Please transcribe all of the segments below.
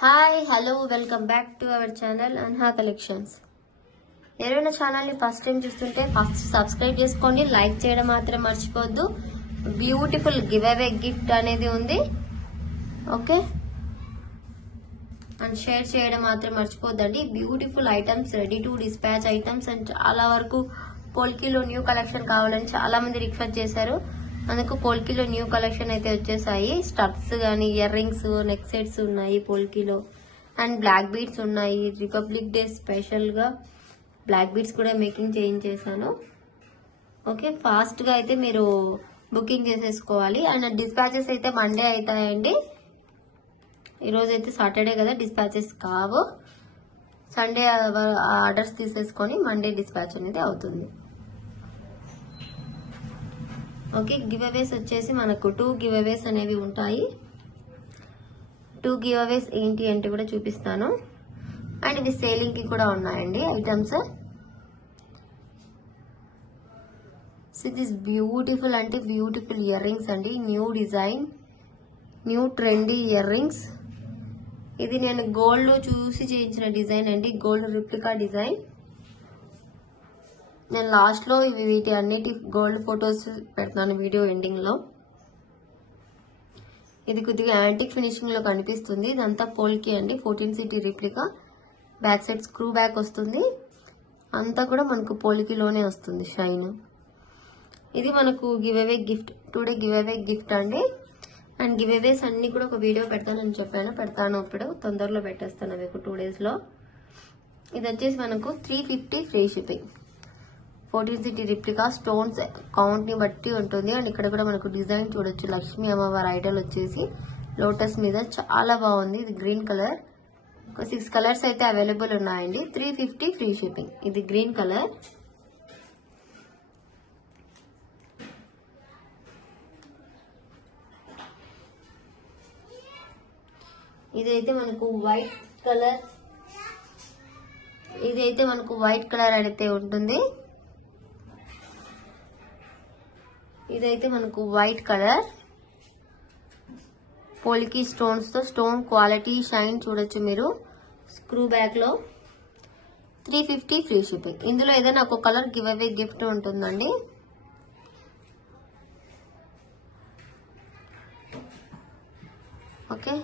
Hi hello welcome back to our channel Anha collections. ఎవరైనా channel ని first time చూస్తుంటే first subscribe చేసుకోండి, like చేయడం మాత్రం మర్చిపోవద్దు. బ్యూటిఫుల్ గివ్ అవే గిఫ్ట్ అనేది ఉంది, ఓకే, అండ్ షేర్ చేయడం మాత్రం మర్చిపోద్దండి. Beautiful items, ready to dispatch items, and చాలా వరకు పోల్కీలో న్యూ కలెక్షన్ కావాలని చాలా మంది రిక్వెస్ట్ చేశారు. అందుకు పోల్కీలో న్యూ కలెక్షన్ అయితే వచ్చేసాయి. స్టడ్స్ గానీ, ఇయర్ రింగ్స్, నెక్ సెట్స్ ఉన్నాయి పోల్కీలో, అండ్ బ్లాక్ బీడ్స్ ఉన్నాయి. రిపబ్లిక్ డే స్పెషల్ గా బ్లాక్ బీడ్స్ కూడా మేకింగ్ చేయించేసాను. ఓకే, ఫాస్ట్ గా అయితే మీరు బుకింగ్ చేసేసుకోవాలి. అండ్ డిస్పాచెస్ అయితే మండే అవుతాయండి. ఈరోజు అయితే సాటర్డే కదా, డిస్పాచెస్ కావు. సండే ఆర్డర్స్ తీసేసుకొని మండే డిస్పాచ్ అనేది అవుతుంది. ఓకే, గివ్ అవేస్ వచ్చేసి మనకు 2 గివ్ అవేస్ అనేవి ఉంటాయి. 2 గివ్ అవేస్ ఏంటి అంటే కూడా చూపిస్తాను. అండ్ ఇవి సేలింగ్ కి కూడా ఉన్నాయండి ఐటమ్స్. దిస్ బ్యూటిఫుల్ అంటే బ్యూటిఫుల్ ఇయర్ రింగ్స్ అండి. New design, new trendy ear rings. ఇది నేను గోల్డ్ లో చూసి చేయించిన డిజైన్ అండి, గోల్డ్ రిప్లికా డిజైన్. నేను లాస్ట్ లో వీటి అన్నిటి గోల్డ్ ఫొటోస్ పెడతాను వీడియో ఎండింగ్ లో. ఇది కొద్దిగా యాంటిక్ ఫినిషింగ్ లో కనిపిస్తుంది. ఇదంతా పోల్కి అండి, 14 city replica. Back side screw back వస్తుంది. అంతా కూడా మనకు పోల్కిలోనే వస్తుంది షైన్. ఇది మనకు give away gift, today give away gift అండి. అండ్ గివ్ అవేస్ అన్ని కూడా ఒక వీడియో పెడతానని చెప్పాను, పెడతాను ఇప్పుడు తొందరలో పెట్టేస్తాను మీకు 2 days లో. ఇది వచ్చేసి మనకు 350 free shipping. 14 city replica, stones count ని బట్టి ఉంటుంది. అండ్ ఇక్కడ కూడా మనకు డిజైన్ చూడొచ్చు, లక్ష్మీ అమ్మవారి ఐడల్ వచ్చేసి లోటస్ మీద చాలా బాగుంది. ఇది గ్రీన్ కలర్. 6 కలర్స్ అయితే అవైలబుల్ ఉన్నాయండి. 350 ఫ్రీ షిప్పింగ్. ఇది గ్రీన్ కలర్. ఇదైతే మనకు వైట్ కలర్. ఇదైతే మనకు వైట్ కలర్ అయితే ఉంటుంది. ఇదైతే మనకు వైట్ కలర్, పోల్కి స్టోన్స్ తో, స్టోన్ క్వాలిటీ షైన్ చూడొచ్చు మీరు స్క్రూ బ్యాక్ లో. 350 ఫ్రీ షిప్పింగ్. ఇందులో ఏదైనా ఒక కలర్ గివ్ అవే గిఫ్ట్ ఉంటుందండి. ఓకే,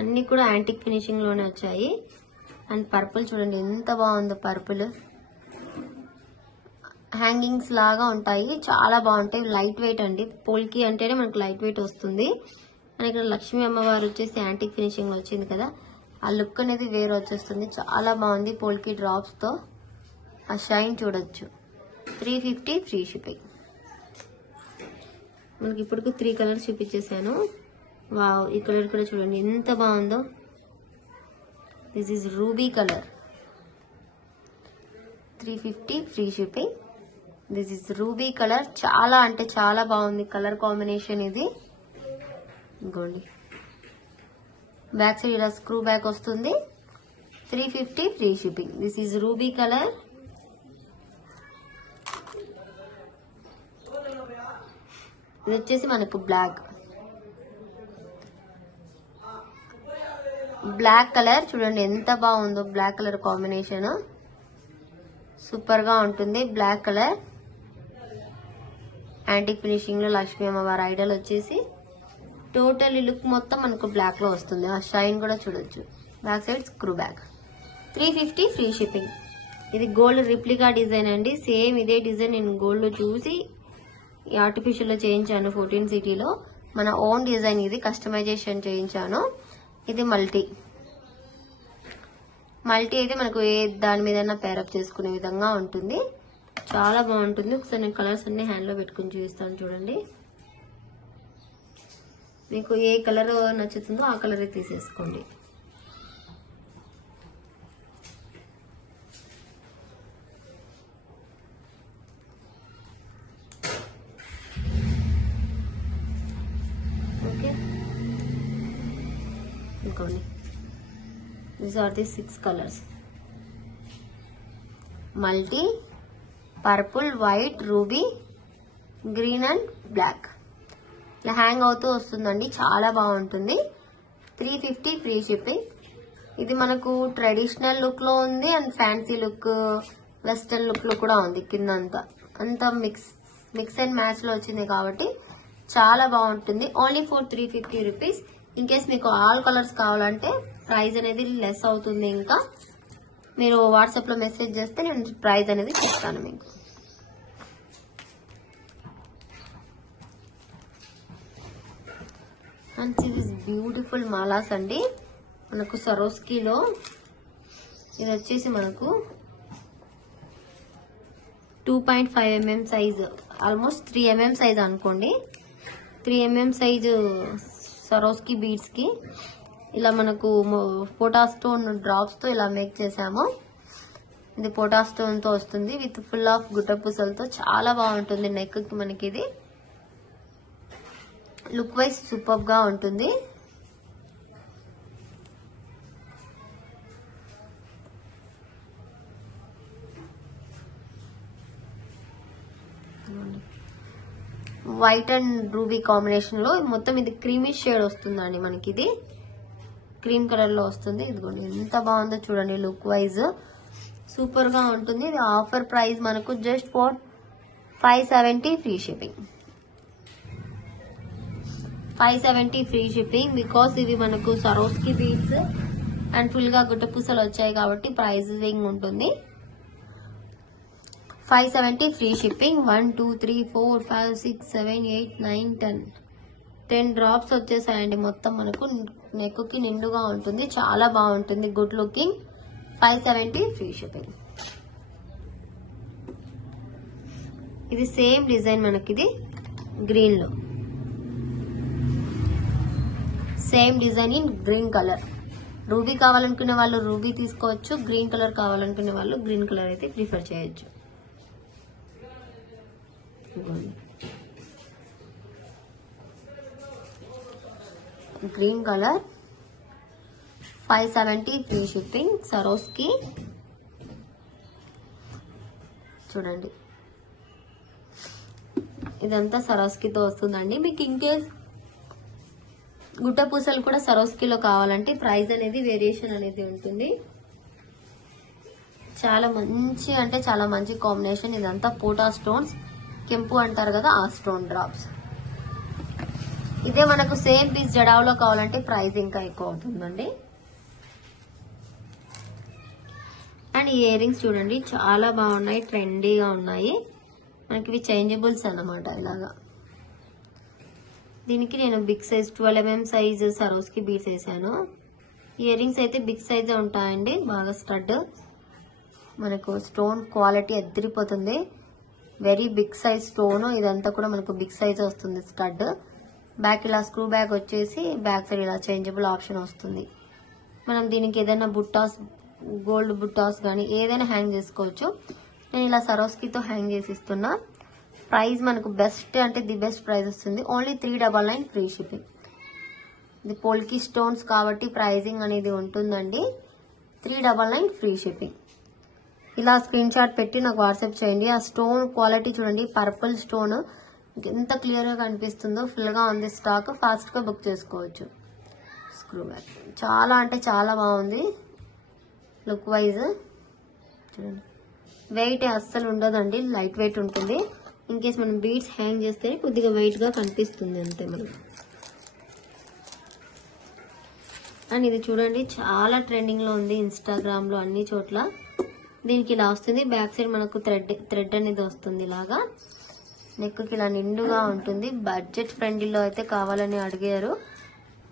అన్ని కూడా యాంటిక్ ఫినిషింగ్ లోనే వచ్చాయి. అండ్ పర్పుల్ చూడండి ఎంత బాగుందో. పర్పుల్ హ్యాంగింగ్స్ లాగా ఉంటాయి, చాలా బాగుంటాయి. లైట్ వెయిట్ అండి, పోల్కి అంటేనే మనకు లైట్ వెయిట్ వస్తుంది. అండ్ ఇక్కడ లక్ష్మీ అమ్మవారు వచ్చేసి యాంటిక్ ఫినిషింగ్ లో వచ్చింది కదా, ఆ లుక్ అనేది వేరే వచ్చేస్తుంది. చాలా బాగుంది. పోల్కి డ్రాప్స్ తో ఆ షైన్ చూడొచ్చు. 350 ఫ్రీ షిప్పింగ్. మనకి ఇప్పుడు 3 కలర్స్ చూపించేసాను. వావ్, ఈ కలర్ కూడా చూడండి ఎంత బాగుందో. This is ruby colour. 350 free shipping. This is ruby colour. చాలా అంటే చాలా బాగుంది కలర్ కాంబినేషన్ ఇది. ఇంకోండి బ్యాక్ సైడ్ ఇలా స్క్రూ బ్యాక్ వస్తుంది. 350 free shipping. This is ruby colour. ఇది వచ్చేసి మనకు బ్లాక్ కలర్ చూడండి ఎంత బాగుందో. బ్లాక్ కలర్ కాంబినేషన్ సూపర్ గా ఉంటుంది. బ్లాక్ కలర్ యాంటిక్ ఫినిషింగ్ లో లక్ష్మీ అమ్మవారి ఐడల్ వచ్చేసి టోటల్ లుక్ మొత్తం మనకు బ్లాక్ లో వస్తుంది. ఆ షైన్ కూడా చూడొచ్చు. Back side screw back. 350 free shipping. ఇది గోల్డ్ రిప్లికా డిజైన్ అండి. సేమ్ ఇదే డిజైన్ నేను గోల్డ్ లో చూసి ఆర్టిఫిషియల్ లో చేయించాను 14 సిటీలో. మన ఓన్ డిజైన్ ఇది, కస్టమైజేషన్ చేయించాను. ఇది మల్టీ అయితే మనకు ఏ దాని మీద పేరప్ చేసుకునే విధంగా ఉంటుంది. చాలా బాగుంటుంది. ఒకసారి నేను కలర్స్ అన్ని హ్యాండ్ లో పెట్టుకుని చూపిస్తాను చూడండి. మీకు ఏ కలర్ నచ్చుతుందో ఆ కలర్ తీసేసుకోండి. ఓకే, ఇంకోండి these are the 6 colors. Multi, purple, white, ruby, green and black ఇలా హ్యాంగ్ అవుతూ వస్తుందండి. చాలా బాగుంటుంది. 350 ఫ్రీ షిప్పింగ్. ఇది మనకు ట్రెడిషనల్ లుక్ లో ఉంది and fancy look, western look లో కూడా ఉంది. కింద అంతా మిక్స్ అండ్ మ్యాచ్ లో వచ్చింది కాబట్టి చాలా బాగుంటుంది. Only for 350 rupees. In case మీకు ఆల్ కలర్స్ కావాలంటే ప్రైస్ అనేది లెస్ అవుతుంది. ఇంకా మీరు వాట్సాప్ లో మెసేజ్ చేస్తే నేను ప్రైస్ అనేది చెప్తాను మీకు. అండ్ దిస్ బ్యూటిఫుల్ మాలాస్ అండి. మనకు సరోస్కీలో ఇది వచ్చేసి మనకు 2.5 mm size, almost 3 mm size అనుకోండి. 3 mm సైజు సరోస్కీ బీడ్స్ కి ఇలా మనకు పోటా స్టోన్ డ్రాప్స్ తో ఇలా మేక్ చేసాము. ఇది పోటా స్టోన్ తో వస్తుంది విత్ ఫుల్ ఆఫ్ గుట్టపూసలతో. చాలా బాగుంటుంది. నెక్ కి మనకి ఇది లుక్ వైజ్ సూపర్ గా ఉంటుంది. వైట్ అండ్ రూబీ కాంబినేషన్ లో మొత్తం ఇది క్రీమీ షేడ్ వస్తుందండి. మనకి ఇది క్రీమ్ కలర్ లో వస్తుంది. ఇదిగోండి ఎంత బాగుందో చూడండి. లుక్ వైజ్ సూపర్ గా ఉంటుంది. ఇది ఆఫర్ ప్రైస్ మనకు just for 570 free shipping. 570 free shipping. Because ఇవి మనకు సరోస్కీ బీడ్స్ అండ్ ఫుల్ గా గుట్టపూసలు వచ్చాయి కాబట్టి ప్రైసింగ్ ఉంటుంది. 570 ఫ్రీ షిప్పింగ్. 1 2 3 4 5 6 7 8 9 10 డ్రాప్స్ వచ్చేసాయండి. మొత్తం మనకు నెక్ కి నిండుగా ఉంటుంది. చాలా బాగుంటుంది. Good looking. 570 free shipping. ఇది సేమ్ డిజైన్ మనకి ఇది గ్రీన్ లో, same design in green colour. Ruby కావాలనుకునే వాళ్ళు రూబీ తీసుకోవచ్చు. గ్రీన్ కలర్ కావాలనుకునే వాళ్ళు గ్రీన్ కలర్ అయితే ప్రిఫర్ చేయొచ్చు. Green colour 570 free shipping. Swarovski చూడండి. ఇదంతా సరోస్కీతో వస్తుందండి. మీకు ఇంకేస్ గుట్ట పూసలు కూడా సరోస్కీలో కావాలంటే ప్రైస్ అనేది వేరియేషన్ అనేది ఉంటుంది. చాలా మంచి అంటే చాలా మంచి కాంబినేషన్. ఇదంతా పోటా స్టోన్స్, కెంపు అంటారు కదా, ఆ స్టోన్ డ్రాప్స్. ఇదే మనకు సేమ్ పీస్ జడావులో కావాలంటే ప్రైస్ ఇంకా ఎక్కువ అవుతుందండి. అండ్ ఇయర్ రింగ్స్ చూడండి చాలా బాగున్నాయి, ట్రెండీగా ఉన్నాయి. మనకి ఇవి చేంజబుల్స్ అన్నమాట. ఇలాగా దీనికి నేను big size 12 mm size Swarovski beads వేసాను. ఇయర్ రింగ్స్ అయితే బిగ్ సైజ్ ఉంటాయండి. బాగా స్టడ్, మనకు స్టోన్ క్వాలిటీ అదిరిపోతుంది. Very big size stone. ఇదంతా కూడా మనకు బిగ్ సైజ్ వస్తుంది స్టడ్. బ్యాక్ ఇలా స్క్రూ బ్యాక్ వచ్చేసి బ్యాక్ సైడ్ ఇలా చేంజబుల్ ఆప్షన్ వస్తుంది. మనం దీనికి ఏదైనా బుట్టాస్, గోల్డ్ బుట్టాస్ కానీ ఏదైనా హ్యాంగ్ చేసుకోవచ్చు. నేను ఇలా సరోస్కీతో హ్యాంగ్ చేసి ఇస్తున్నా. ప్రైస్ మనకు బెస్ట్ అంటే ది బెస్ట్ ప్రైస్ వస్తుంది. Only 399 free shipping. ఇది పోల్కి స్టోన్స్ కాబట్టి ప్రైజింగ్ అనేది ఉంటుందండి. 399 ఫ్రీ షిప్పింగ్. ఇలా స్క్రీన్ షాట్ పెట్టి నాకు వాట్సాప్ చేయండి. ఆ స్టోన్ క్వాలిటీ చూడండి. పర్పుల్ స్టోన్ ఎంత క్లియర్ గా కనిపిస్తుందో. ఫుల్ గా ఉంది స్టాక్. ఫాస్ట్ గా బుక్ చేసుకోవచ్చు. స్క్రూ బ్యాక్ చాలా అంటే చాలా బాగుంది లుక్ వైజ్. చూడండి వెయిట్ అస్సలు ఉండదండి, లైట్ వెయిట్ ఉంటుంది. ఇన్ కేస్ మనం బీడ్స్ హ్యాంగ్ చేస్తే కొద్దిగా వెయిట్ గా కనిపిస్తుంది అంతే మనకి. అండ్ ఇది చూడండి చాలా ట్రెండింగ్ లో ఉంది ఇన్స్టాగ్రామ్ లో అన్ని చోట్ల. దీనికి ఇలా వస్తుంది. బ్యాక్ సైడ్ మనకు థ్రెడ్ అనేది వస్తుంది. ఇలాగా నెక్ కి ఇలా నిండుగా ఉంటుంది. బడ్జెట్ ఫ్రెండ్లీలో అయితే కావాలని అడిగారు,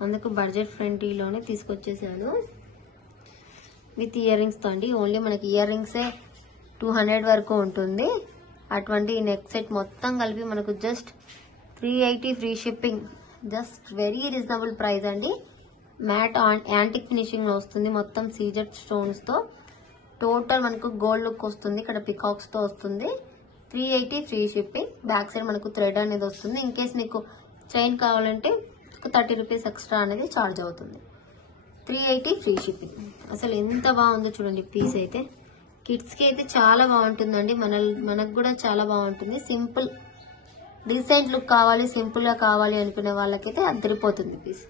అందుకు బడ్జెట్ ఫ్రెండ్లీలోనే తీసుకొచ్చేసాను. విత్ ఇయర్ రింగ్స్ తో అండి. ఓన్లీ మనకి ఇయర్ రింగ్సే 200 వరకు ఉంటుంది. అటువంటి నెక్ సెట్ మొత్తం కలిపి మనకు just 380 free shipping. Just very reasonable price అండి. మ్యాట్ యాంటిక్ ఫినిషింగ్ లో వస్తుంది. మొత్తం సీజెడ్ స్టోన్స్ తో టోటల్ మనకు గోల్డ్ లుక్ వస్తుంది. ఇక్కడ పికాక్స్ తో వస్తుంది. 380 ఫ్రీ షిప్పింగ్. బ్యాక్ సైడ్ మనకు థ్రెడ్ అనేది వస్తుంది. ఇన్ కేస్ మీకు చైన్ కావాలంటే 30 రూపీస్ ఎక్స్ట్రా అనేది ఛార్జ్ అవుతుంది. 380 ఫ్రీ షిప్పింగ్. అసలు ఎంత బాగుందో చూడండి పీస్ అయితే. కిడ్స్ కి అయితే చాలా బాగుంటుందండి. మనకు కూడా చాలా బాగుంటుంది. సింపుల్ డీసెంట్ లుక్ కావాలి, సింపుల్ గా కావాలి అనుకునే వాళ్ళకైతే అద్దరిపోతుంది piece.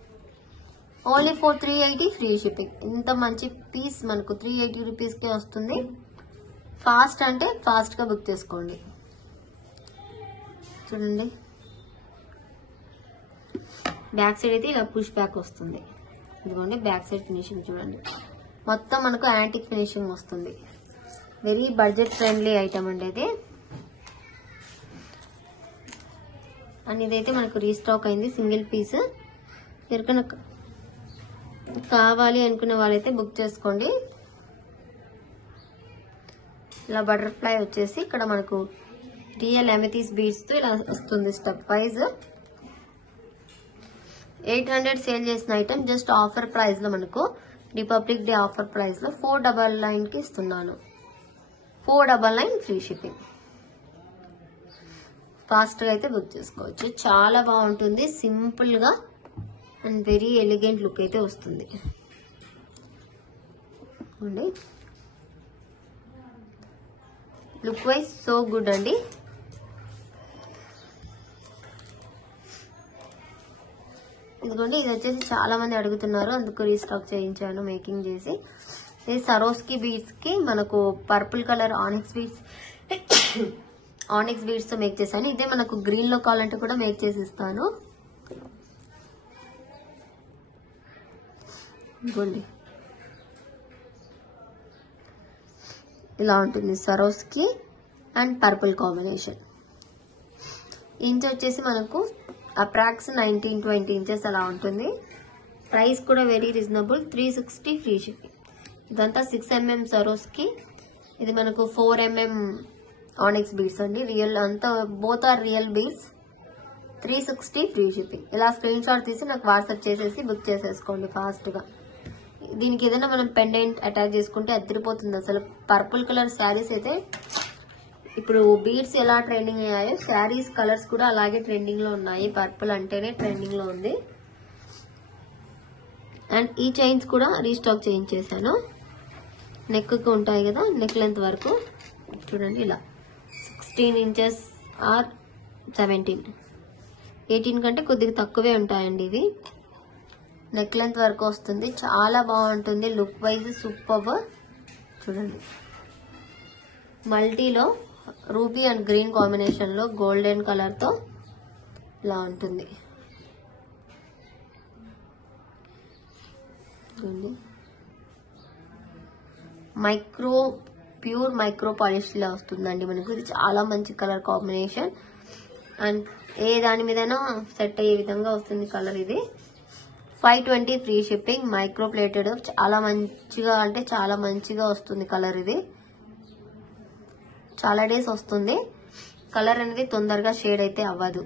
Only for 380 free shipping. ఇంత మంచి పీస్ మనకు 380 రూపీస్ కే వస్తుంది. ఫాస్ట్ అంటే ఫాస్ట్ గా బుక్ చేసుకోండి. చూడండి, బ్యాక్ సైడ్ అయితే ఇలా పుష్ బ్యాక్ వస్తుంది. ఇదిగోండి బ్యాక్ సైడ్ ఫినిషింగ్ చూడండి. మొత్తం మనకు యాంటిక్ ఫినిషింగ్ వస్తుంది. వెరీ బడ్జెట్ ఫ్రెండ్లీ ఐటమ్ అండి ఇది. అండ్ ఇదైతే మనకు రీస్టాక్ అయింది సింగిల్ పీస్. ఎవరికైనా కావాలి అనుకునే వాళ్ళైతే బుక్ చేసుకోండి. ఇలా బటర్ఫ్లై వచ్చేసి ఇక్కడ మనకు రియల్ అమెథిస్ బీడ్స్ తో ఇలా వస్తుంది స్టెప్ వైజ్. 800 సేల్ చేసిన ఐటమ్ జస్ట్ ఆఫర్ ప్రైస్ లో మనకు రిపబ్లిక్ డే ఆఫర్ ప్రైస్ లో 499 కి ఇస్తున్నాను. 499 ఫ్రీ షిప్పింగ్. ఫాస్ట్ గా అయితే బుక్ చేసుకోవచ్చు. చాలా బాగుంటుంది, సింపుల్ గా అండ్ వెరీ ఎలిగెంట్ లుక్ అయితే వస్తుంది. లుక్ వైజ్ సో గుడ్ అండి. ఇదిగోండి, ఇది వచ్చేసి చాలా మంది అడుగుతున్నారు, అందుకు రీస్టాక్ చేయించాను మేకింగ్ చేసి. ఇది సరోస్కి బీడ్స్ కి మనకు పర్పుల్ కలర్ ఆనిక్స్ బీడ్స్ తో మేక్ చేశాను. ఇదే మనకు గ్రీన్ లో కావాలంటే కూడా మేక్ చేసి ఇస్తాను. ఇదిగోండి, ఇలా ఉంటుంది సరోస్కి అండ్ పర్పుల్ కాంబినేషన్. ఇంచ్ వచ్చేసి మనకు అప్రాక్స్ 19-20 ఇంచెస్ అలా ఉంటుంది. ప్రైస్ కూడా వెరీ రీజనబుల్, 360 ఫ్రీ షిప్పింగ్. ఇదంతా 6 mm సరోస్కి. ఇది మనకు 4 mm ఆనిక్స్ బీడ్స్ అండి. రియల్ అంతా both are real beads. 360 free shipping. ఇలా స్క్రీన్ షాట్ తీసి నాకు వాట్సాప్ చేసేసి బుక్ చేసేసుకోండి ఫాస్ట్ గా. దీనికి ఏదైనా మనం పెండెంట్ అటాచ్ చేసుకుంటే అద్దరిపోతుంది అసలు. పర్పుల్ కలర్ శారీస్ అయితే ఇప్పుడు బీడ్స్ ఎలా ట్రెండింగ్ అయ్యాయో శారీస్ కలర్స్ కూడా అలాగే ట్రెండింగ్ లో ఉన్నాయి. పర్పుల్ అంటేనే ట్రెండింగ్ లో ఉంది. అండ్ ఈ చైన్స్ కూడా రీస్టాక్ చేయించేసాను. నెక్ కు ఉంటాయి కదా, నెక్ లెంత్ వరకు చూడండి. ఇలా 16 ఇంచెస్ ఆర్ 17, 18 కంటే కొద్దిగా తక్కువే ఉంటాయండి ఇవి. నెక్ లెంత్ వరకు వస్తుంది. చాలా బాగుంటుంది, లుక్ వైజ్ సూపర్. చూడండి, మల్టీలో రూబీ అండ్ గ్రీన్ కాంబినేషన్ లో గోల్డెన్ కలర్ తో ఇలా ఉంటుంది. ప్యూర్ మైక్రో పాలిష్ లా వస్తుందండి మనకు. ఇది చాలా మంచి కలర్ కాంబినేషన్ అండ్ ఏ దాని మీదైనా సెట్ అయ్యే విధంగా వస్తుంది కలర్. ఇది 520 ఫ్రీ షిప్పింగ్. మైక్రో ప్లేటెడ్, చాలా మంచిగా అంటే చాలా మంచిగా వస్తుంది కలర్. ఇది చాలా డేస్ వస్తుంది. కలర్ అనేది తొందరగా షేడ్ అయితే అవ్వదు.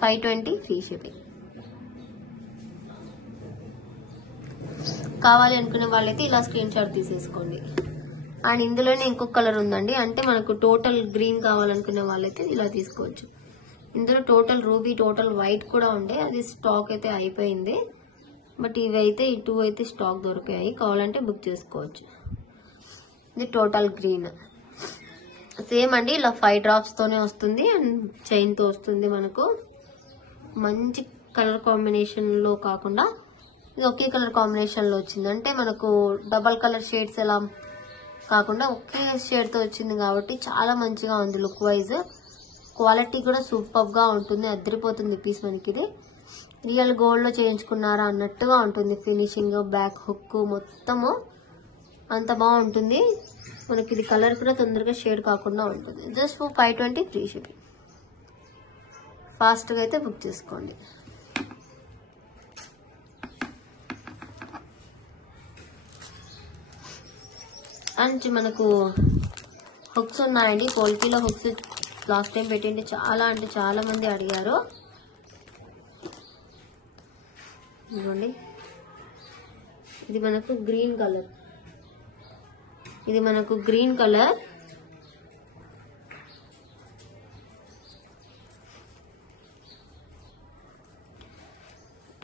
520 ఫ్రీ షిప్పింగ్. కావాలి అనుకునే వాళ్ళైతే ఇలా స్క్రీన్ షాట్ తీసేసుకోండి. అండ్ ఇందులోనే ఇంకొక కలర్ ఉందండి. అంటే మనకు టోటల్ గ్రీన్ కావాలనుకునే వాళ్ళైతే ఇలా తీసుకోవచ్చు. ఇందులో టోటల్ రూబీ, టోటల్ వైట్ కూడా ఉండే, అది స్టాక్ అయితే అయిపోయింది. బట్ ఇవి అయితే ఈ 2 అయితే స్టాక్ దొరికాయి. కావాలంటే బుక్ చేసుకోవచ్చు. ఇది టోటల్ గ్రీన్ సేమ్ అండి. ఇలా 5 డ్రాప్స్ తోనే వస్తుంది అండ్ చైన్ తో వస్తుంది. మనకు మంచి కలర్ కాంబినేషన్ లో కాకుండా ఇది ఒకే కలర్ కాంబినేషన్ లో వచ్చింది. అంటే మనకు డబల్ కలర్ షేడ్స్ ఎలా కాకుండా ఒకే షేడ్ తో వచ్చింది కాబట్టి చాలా మంచిగా ఉంది లుక్ వైజ్. క్వాలిటీ కూడా సూపర్ గా ఉంటుంది, అద్దరిపోతుంది పీస్. మనకి ఇది రియల్ గోల్డ్ లో చేయించుకున్నారా అన్నట్టుగా ఉంటుంది. ఫినిషింగ్, బ్యాక్ హుక్ మొత్తము అంత బాగుంటుంది. మనకి ఇది కలర్ కూడా తొందరగా షేడ్ కాకుండా ఉంటుంది. Just 520 free shipping. ఫాస్ట్ గా అయితే బుక్ చేసుకోండి. అండ్ మనకు హుక్స్ ఉన్నాయండి. పోల్కీలో హుక్స్ లాస్ట్ టైం పెట్టింటే చాలా అంటే చాలా మంది అడిగారు. ఇదిగోండి, ఇది మనకు గ్రీన్ కలర్. ఇది మనకు గ్రీన్ కలర్.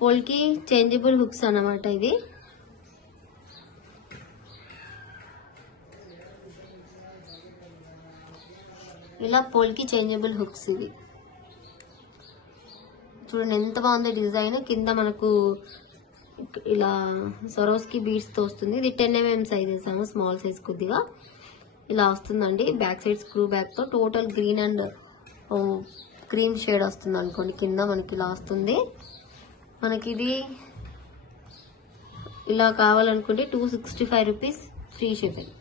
పోల్కి చేంజబుల్ హుక్స్ అన్నమాట ఇది. ఇలా పోల్కి చేంజబుల్ హుక్స్ ఇవి చూడండి ఎంత బాగుంది డిజైన్. కింద మనకు ఇలా సరోస్కి బీడ్స్ తో వస్తుంది. ఇది 10 mm సైజ్ వేసాము, స్మాల్ సైజ్ కొద్దిగా ఇలా వస్తుందండి. బ్యాక్ సైడ్ స్క్రూ బ్యాక్ తో total green and cream shade వస్తుంది అనుకోండి. కింద మనకి ఇలా వస్తుంది. మనకి ఇది ఇలా కావాలనుకుంటే 265 rupees free shipping.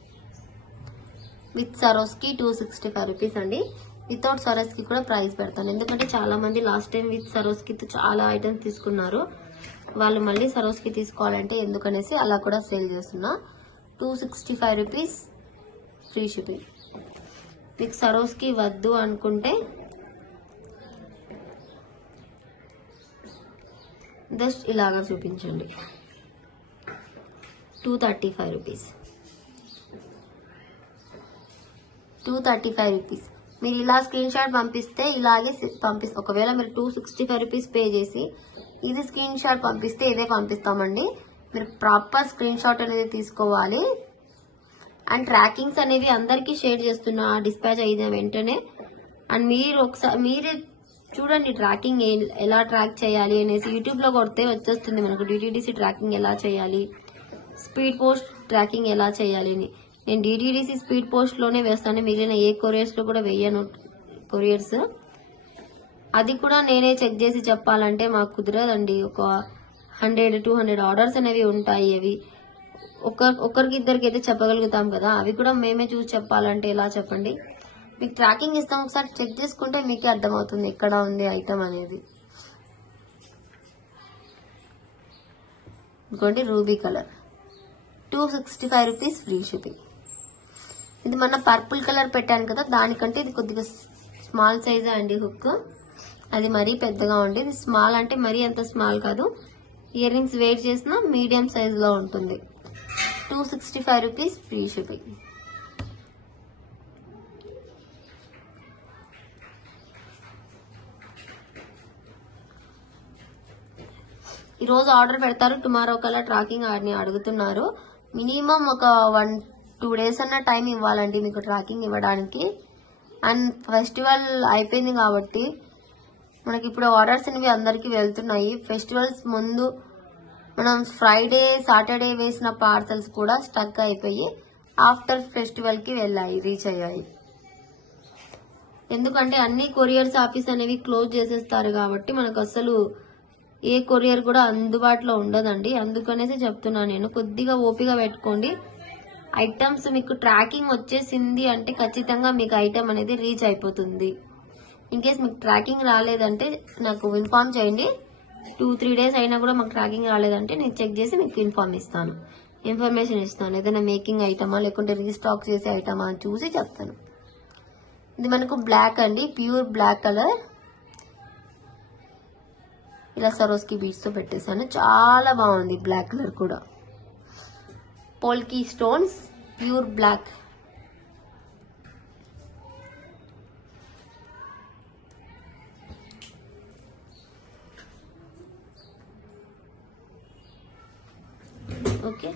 With సరోస్కి 265 rupees అండి. వితౌట్ సరోస్కి కూడా ప్రైస్ పెడతాను, ఎందుకంటే చాలా మంది లాస్ట్ టైం విత్ సరోస్కి చాలా ఐటమ్స్ తీసుకున్నారు. వాళ్ళు మళ్ళీ సరోస్కి తీసుకోవాలంటే ఎందుకనేసి అలా కూడా సేల్ చేస్తున్నా. 265 రూపీస్ ఫ్రీ షిప్పింగ్. మీకు సరోస్కి వద్దు అనుకుంటే జస్ట్ ఇలాగా చూపించండి. 235 రూపీస్. 235 రూపీస్. మీరు ఇలా స్క్రీన్ షాట్ పంపిస్తే ఇలాగే పంపిస్తాం. ఒకవేళ మీరు 265 రూపీస్ పే చేసి ఇది స్క్రీన్ షాట్ పంపిస్తే ఇదే పంపిస్తామండి. మీరు ప్రాపర్ స్క్రీన్ షాట్ అనేది తీసుకోవాలి. అండ్ ట్రాకింగ్స్ అనేవి అందరికీ షేర్ చేస్తున్నా డిస్పాచ్ అయిన వెంటనే. అండ్ మీరు ఒకసారి మీరే చూడండి ట్రాకింగ్ ఎలా ట్రాక్ చేయాలి అనేసి. యూట్యూబ్ లో కొడితే వచ్చేస్తుంది మనకు డిటిడిసి ట్రాకింగ్ ఎలా చేయాలి, స్పీడ్ పోస్ట్ ట్రాకింగ్ ఎలా చేయాలి అని. నేను డిటిడిసి స్పీడ్ పోస్ట్ లోనే వేస్తాను, మిగిలిన ఏ కొరియర్స్ లో కూడా వేయను కొరియర్స్. అది కూడా నేనే చెక్ చేసి చెప్పాలంటే మాకు కుదరదండి. ఒక 100-200 ఆర్డర్స్ అనేవి ఉంటాయి. అవి ఒకరికి ఇద్దరికి అయితే చెప్పగలుగుతాం కదా, అవి కూడా మేమే చూసి చెప్పాలంటే ఎలా చెప్పండి. మీకు ట్రాకింగ్ ఇస్తాం, ఒకసారి చెక్ చేసుకుంటే మీకే అర్థమవుతుంది ఎక్కడ ఉంది ఐటమ్ అనేది. ఇంకోటి ruby colour 265 rupees free shipping. ఇది మన పర్పుల్ కలర్ పెట్టాను కదా, దానికంటే ఇది కొద్దిగా స్మాల్ సైజే అండి హుక్. అది మరీ పెద్దగా ఉంది. ఇది స్మాల్ అంటే మరీ అంత స్మాల్ కాదు. ఇయర్ రింగ్స్ వెయిట్ చేసిన మీడియం సైజ్ లో ఉంటుంది. 265 రూపీస్ ఫ్రీ షిప్పింగ్. ఈరోజు ఆర్డర్ పెడతారు, టుమారో కల్లా ట్రాకింగ్ అని అడుగుతున్నారు. మినిమం ఒక 1-2 డేస్ అన్న టైం ఇవ్వాలండి మీకు ట్రాకింగ్ ఇవ్వడానికి. అండ్ ఫెస్టివల్ అయిపోయింది కాబట్టి మనకి ఇప్పుడు ఆర్డర్స్ అనేవి అందరికి వెళ్తున్నాయి. ఫెస్టివల్స్ ముందు మనం ఫ్రైడే సాటర్డే వేసిన పార్సల్స్ కూడా స్టక్ అయిపోయి ఆఫ్టర్ ఫెస్టివల్ కి వెళ్ళాయి, రీచ్ అయ్యాయి. ఎందుకంటే అన్ని కొరియర్స్ ఆఫీస్ అనేవి క్లోజ్ చేసేస్తారు కాబట్టి మనకు అసలు ఏ కొరియర్ కూడా అందుబాటులో ఉండదండి. అందుకనేసి చెప్తున్నాను నేను, కొద్దిగా ఓపిక పెట్టుకోండి. ఐటమ్స్ మీకు ట్రాకింగ్ వచ్చేసింది అంటే ఖచ్చితంగా మీకు ఐటమ్ అనేది రీచ్ అయిపోతుంది. ఇన్ కేస్ మీకు ట్రాకింగ్ రాలేదంటే నాకు ఇన్ఫార్మ్ చేయండి. 2-3 డేస్ అయినా కూడా మాకు ట్రాకింగ్ రాలేదంటే నేను చెక్ చేసి మీకు ఇన్ఫర్మేషన్ ఇస్తాను. ఏదైనా మేకింగ్ ఐటమా లేకుంటే రీస్టాక్ చేసే ఐటమా అని చూసి చెప్తాను. ఇది మనకు బ్లాక్ అండి, ప్యూర్ బ్లాక్ కలర్. ఇలా సరోస్కి బీడ్స్ తో పెట్టేశాను, చాలా బాగుంది. బ్లాక్ కలర్ కూడా polki stones, pure black. Okay,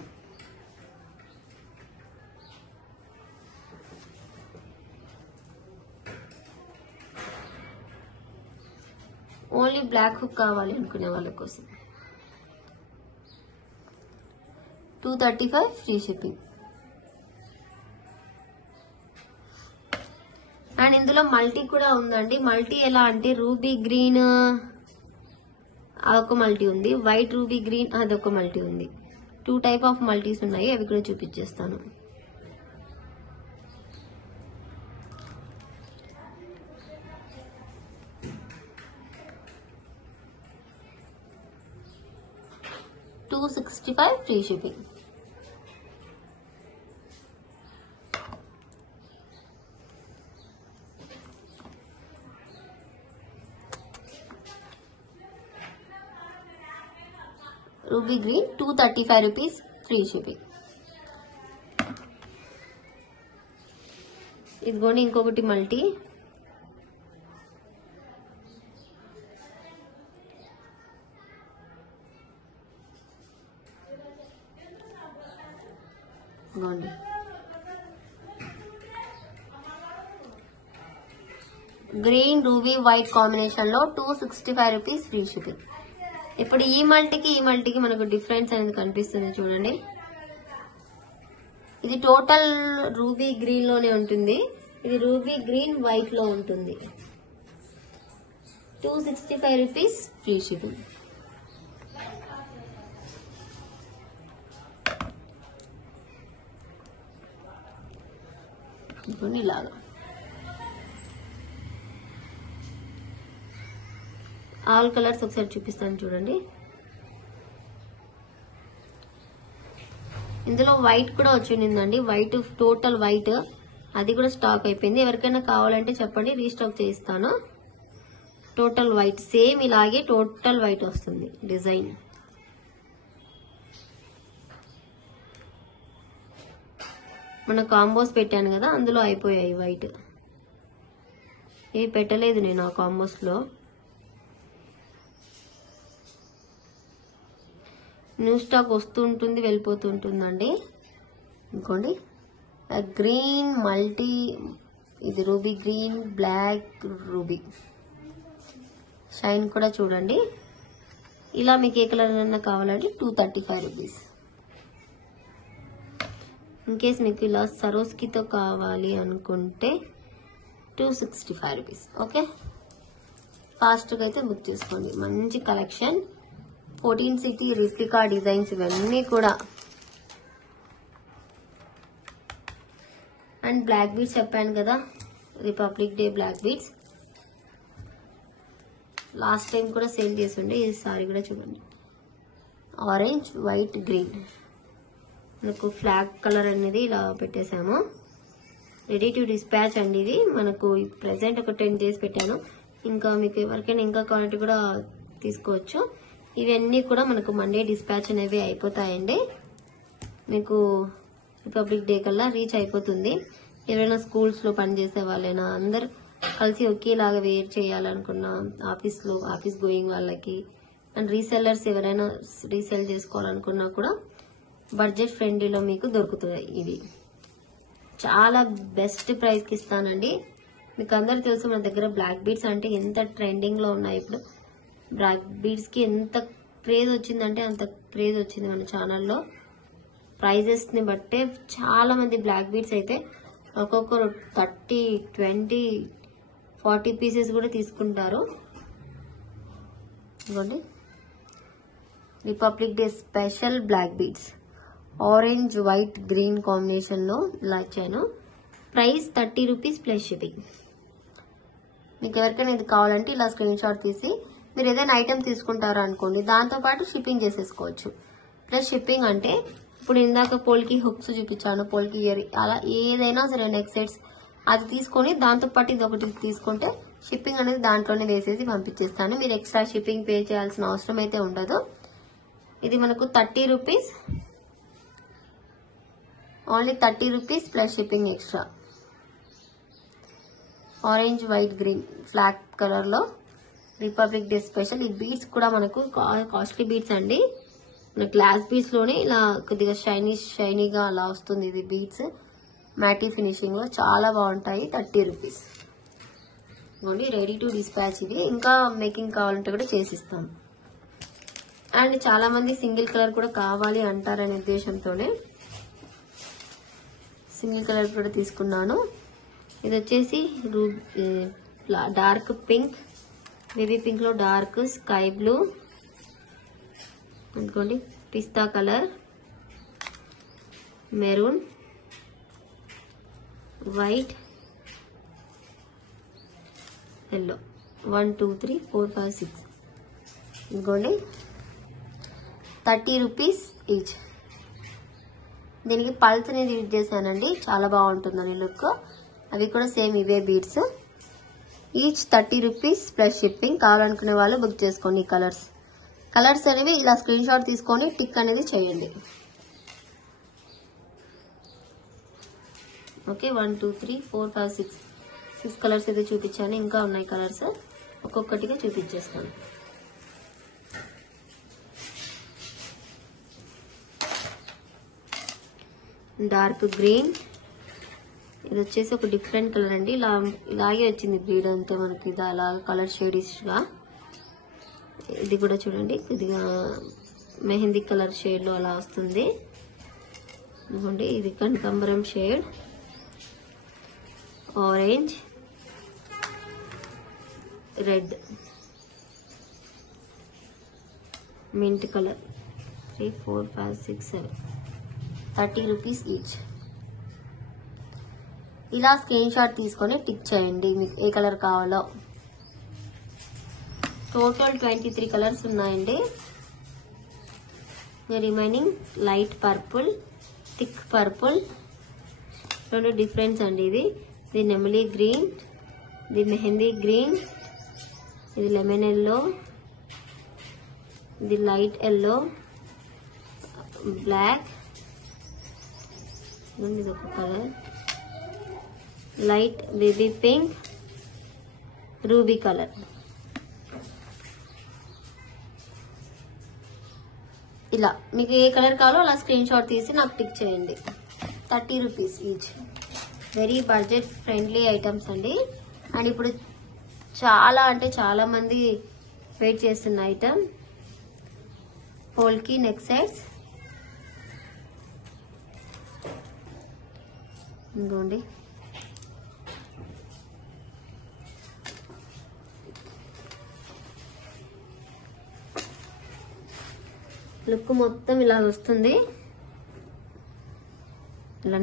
only black hook కావాలి అనుకునే వాళ్ళ కోసం 235 ఫ్రీ షిప్పింగ్. అండ్ ఇందులో మల్టీ కూడా ఉందండి. మల్టీ ఎలా అంటే రూబీ గ్రీన్ అదొక మల్టీ ఉంది, వైట్ రూబీ గ్రీన్ అదొక మల్టీ ఉంది. 2 టైప్ ఆఫ్ మల్టీస్ ఉన్నాయి, అవి కూడా చూపించేస్తాను. $265 free shipping. Ruby green 235 rupees free shipping. ఇదిగోండి ఇంకొకటి మల్టీ. ఇదిగోండి గ్రీన్ రూబీ వైట్ కాంబినేషన్ లో 265 రూపీస్ ఫ్రీ షిప్పింగ్. ఇప్పుడు ఈ మల్టీకి మనకు డిఫరెన్స్ అనేది కనిపిస్తుంది చూడండి. ఇది టోటల్ రూబీ గ్రీన్ లోనే ఉంటుంది, ఇది రూబీ గ్రీన్ వైట్ లో ఉంటుంది. 265 రూపీస్ ఫ్రీ షిప్పింగ్. ఇప్పుడు ఇలాగా ఆల్ కలర్స్ ఒకసారి చూపిస్తాను చూడండి. ఇందులో వైట్ కూడా వచ్చిందండి, వైట్ టోటల్ వైట్, అది కూడా స్టాక్ అయిపోయింది. ఎవరికైనా కావాలంటే చెప్పండి, రీస్టాక్ చేయిస్తాను. టోటల్ వైట్ సేమ్ ఇలాగే టోటల్ వైట్ వస్తుంది డిజైన్. మన కాంబోస్ పెట్టాను కదా, అందులో అయిపోయాయి వైట్. ఇవి పెట్టలేదు నేను ఆ కాంబోస్ లో. న్యూ స్టాక్ వస్తుంటుంది వెళ్ళిపోతుంటుందండి. ఇంకోండి గ్రీన్ మల్టీ, ఇది ruby green black ruby shine కూడా చూడండి. ఇలా మీకు ఏ కలర్ అన్నా కావాలంటే 235 రూపీస్. ఇన్ కేస్ మీకు ఇలా సరోస్కితో కావాలి అనుకుంటే 265 రూపీస్. ఓకే, ఫాస్ట్గా అయితే బుక్ చేసుకోండి. మంచి కలెక్షన్, 14 సిటీ రిప్లికా డిజైన్స్ ఇవన్నీ కూడా. అండ్ బ్లాక్ బీడ్స్ చెప్పాను కదా, republic day black beads last time కూడా సేల్ చేస్తుండే, ఈసారి కూడా చూడండి. ఆరెంజ్ వైట్ గ్రీన్ మనకు ఫ్లాగ్ కలర్ అనేది ఇలా పెట్టేశాము. రెడీ టు డిస్పాచ్ అండి. ఇది మనకు ప్రెసెంట్ ఒక 10 డేస్ పెట్టాను. ఇంకా మీకు ఎవరికైనా ఇంకా క్వాలిటీ కూడా తీసుకోవచ్చు. ఇవన్నీ కూడా మనకు మండే డిస్పాచ్ అనేవి అయిపోతాయండి. మీకు రిపబ్లిక్ డే కల్లా రీచ్ అయిపోతుంది. ఎవరైనా స్కూల్స్ లో పనిచేసే వాళ్ళైనా అందరు కలిసి ఒకేలాగా వేర్ చేయాలనుకున్న ఆఫీస్ గోయింగ్ వాళ్ళకి, అండ్ రీసెల్లర్స్ ఎవరైనా రీసెల్ చేసుకోవాలనుకున్నా కూడా బడ్జెట్ ఫ్రెండ్లీలో మీకు దొరుకుతాయి. ఇవి చాలా బెస్ట్ ప్రైస్ కి ఇస్తానండి. మీకు అందరు తెలుసు మన దగ్గర బ్లాక్ బీడ్స్ అంటే ఎంత ట్రెండింగ్ లో ఉన్నాయి. ఇప్పుడు బ్లాక్ బీడ్స్ కి ఎంత క్రేజ్ వచ్చిందంటే అంత క్రేజ్ వచ్చింది మన ఛానల్లో. ప్రైజెస్ ని బట్టే చాలా మంది బ్లాక్ బీడ్స్ అయితే ఒక్కొక్కరు 30, 20, 40 పీసెస్ కూడా తీసుకుంటారు. ఇదిగోండి republic day special black beads orange white green combination లో ఇలా ఇచ్చాను. Price 30 rupees plus shipping. మీకు ఎవరికైనా ఇది కావాలంటే ఇలా స్క్రీన్ షాట్ తీసి మీరు ఏదైనా ఐటమ్ తీసుకుంటారా అనుకోండి, దాంతో పాటు షిప్పింగ్ చేసేసుకోవచ్చు. ప్లస్ షిప్పింగ్ అంటే ఇప్పుడు ఇందాక పోల్కి హుక్స్ చూపించాను, పోల్కి ఇయర్, అలా ఏదైనా సరే నెక్ సెట్స్ అది తీసుకొని దాంతో పాటు ఇది ఒకటి తీసుకుంటే షిప్పింగ్ అనేది దాంట్లోనే వేసేసి పంపించేస్తాను. మీరు ఎక్స్ట్రా షిప్పింగ్ పే చేయాల్సిన అవసరం అయితే ఉండదు. ఇది మనకు 30 rupees, only 30 rupees plus shipping extra. Orange white green flag colour లో రిపబ్లిక్ డే స్పెషల్. ఈ బీడ్స్ కూడా మనకు కాస్ట్లీ బీడ్స్ అండి. మన గ్లాస్ బీడ్స్ లోనే ఇలా కొద్దిగా షైనీగా అలా వస్తుంది. ఇది బీడ్స్ మ్యాటీ ఫినిషింగ్ లో చాలా బాగుంటాయి. 30 rupees. Only ready to dispatch. ఇది ఇంకా మేకింగ్ కావాలంటే కూడా చేసిస్తాం. అండ్ చాలా మంది సింగిల్ కలర్ కూడా కావాలి అంటారనే ఉద్దేశంతోనే సింగిల్ కలర్ కూడా తీసుకున్నాను. ఇది వచ్చేసి డార్క్ పింక్, బేబీ పింక్ లో డార్క్ స్కై బ్లూ, అనుకోండి పిస్తా కలర్, మెరూన్, వైట్, ఎల్లో. 1 2 3 4 5 6. ఇంకోండి 30 రూపీస్ ఈచ్. దీనికి పల్స్ అనేది యూజ్ చేశానండి, చాలా బాగుంటుందని లుక్. అవి కూడా సేమ్ ఇవే beads. Each 30 rupees plus shipping. కావాలనుకునే వాళ్ళు బుక్ చేసుకోండి. కలర్స్ అనేవి ఇలా స్క్రీన్ షాట్ తీసుకొని టిక్ అనేది చేయండి. ఓకే, 1 2 3 4 5 6 కలర్స్ అయితే చూపించాను. ఇంకా ఉన్నాయి కలర్స్, ఒక్కొక్కటిగా చూపించేస్తాను. డార్క్ గ్రీన్, ఇది వచ్చేసి ఒక డిఫరెంట్ కలర్ అండి. ఇలాగే వచ్చింది బ్రీడ్ అంతే మనకి, ఇది అలాగే కలర్ షేడిష్ గా. ఇది కూడా చూడండి కొద్దిగా మెహందీ కలర్ షేడ్ లో అలా వస్తుంది. ఇదిగోండి ఇది కనకాంబరం shade, orange, red, mint colour. 3, 4, 5, 6, 7 30 rupees each. ఇలా స్క్రీన్ షాట్ తీసుకొని టిక్ చేయండి మీకు ఏ కలర్ కావాలో. టోటల్ 23 కలర్స్ ఉన్నాయండి. Remaining light purple, thick purple, రెండు డిఫరెన్స్ అండి. ఇది నెమలి గ్రీన్, ఇది మెహందీ గ్రీన్, ఇది లెమన్ ఎల్లో, ఇది లైట్ ఎల్లో, బ్లాక్, ఇది ఒక colour, light baby pink, ruby colour. ఇలా మీకు ఏ కలర్ కావాలో అలా స్క్రీన్ షాట్ తీసి నాకు టిక్ చేయండి. 30 rupees each. Very budget friendly items అండి. అండ్ ఇప్పుడు చాలా అంటే చాలా మంది వెయిట్ చేస్తున్న ఐటమ్ పోల్కి నెక్ సెట్స్. ఇంకోండి లుక్ మొత్తం ఇలా వస్తుంది. ఇలా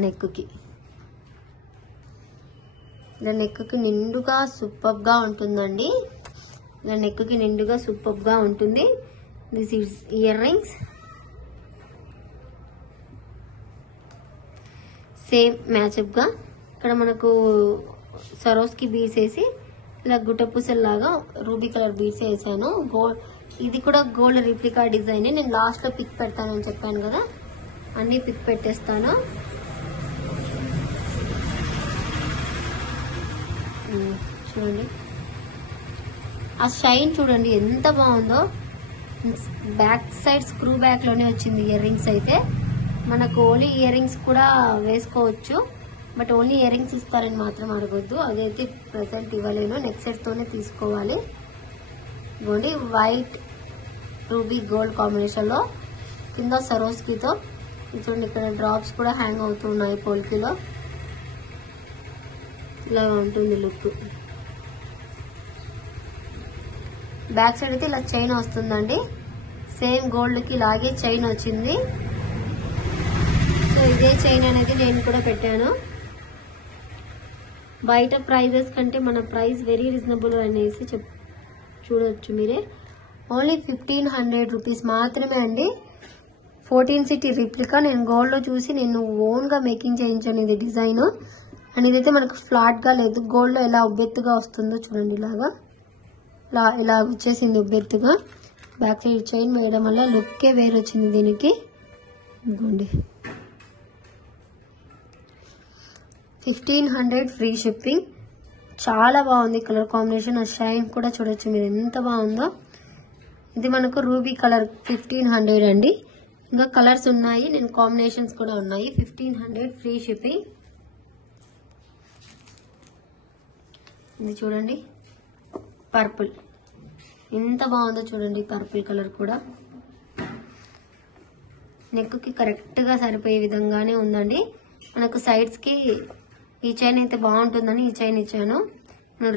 నెక్కి నిండుగా సూపర్ గా ఉంటుందండి. ఇలా నెక్కి నిండుగా సూపర్ గా ఉంటుంది. This is ear rings, same మ్యాచ్అప్ గా. ఇక్కడ మనకు సరోస్కి బీడ్స్ వేసి ఇలా గుట్టపూసల్లాగా రూబీ కలర్ బీడ్స్ వేసాను. గోల్డ్, ఇది కూడా గోల్డ్ రిప్లికా డిజైన్. నేను లాస్ట్ లో పిక్ పెడతానని చెప్పాను కదా, అన్ని పిక్ పెట్టేస్తాను. చూడండి ఆ షైన్ చూడండి ఎంత బాగుందో. బ్యాక్ సైడ్ స్క్రూ బ్యాక్ లోనే వచ్చింది ఇయర్ రింగ్స్. అయితే మనకు ఓన్లీ ఇయర్ రింగ్స్ కూడా వేసుకోవచ్చు, బట్ ఓన్లీ ఇయర్ రింగ్స్ ఇస్తారని మాత్రం అడగొద్దు. అదైతే ప్రెసెంట్ ఇవ్వలేను, నెక్ సెట్ తోనే తీసుకోవాలి. ఇదిగోండి వైట్ రూబీ గోల్డ్ కాంబినేషన్ లో, కింద సరోస్కితో. చూడండి ఇక్కడ డ్రాప్స్ కూడా హ్యాంగ్ అవుతున్నాయి పోల్కిలో. ఇలా ఉంటుంది లుక్. బ్యాక్ సైడ్ అయితే ఇలా చైన్ వస్తుందండి. సేమ్ గోల్డ్ కి ఇలాగే చైన్ వచ్చింది. సో ఇదే చైన్ అనేది నేను కూడా పెట్టాను. బయట ప్రైజెస్ కంటే మన ప్రైస్ వెరీ రీజనబుల్ అనేసి చూడొచ్చు మీరే. ఓన్లీ 1500 రూపీస్ మాత్రమే అండి. 14 సిటీ రిప్లికా. నేను గోల్డ్ లో చూసి నేను ఓన్ గా మేకింగ్ చేయించాను ఇది డిజైన్. అండ్ ఇదైతే మనకు ఫ్లాట్ గా లేదు, గోల్డ్ లో ఎలా ఉబ్బెత్తుగా వస్తుందో చూడండి. ఇలా వచ్చేసింది ఉబ్బెత్తుగా. బ్యాక్ సైడ్ చైన్ వేయడం వల్ల లుక్కే వేరు వచ్చింది దీనికి. ఇదిగోండి 1500 ఫ్రీ షిప్పింగ్. చాలా బాగుంది కలర్ కాంబినేషన్. ఆ షైన్ కూడా చూడొచ్చు మీరు ఎంత బాగుందో. ఇది మనకు రూబీ కలర్ 1500 అండి. ఇంకా కలర్స్ ఉన్నాయి, నేను కాంబినేషన్స్ కూడా ఉన్నాయి. 1500 ఫ్రీ షిప్పింగ్. ఇది చూడండి పర్పుల్ ఎంత బాగుందో చూడండి. పర్పుల్ కలర్ కూడా నెక్ కి కరెక్ట్ గా సరిపోయే విధంగానే ఉందండి. మనకు సైడ్స్ కి ఈ చైన్ అయితే బాగుంటుందని ఈ చైన్ ఇచ్చాను.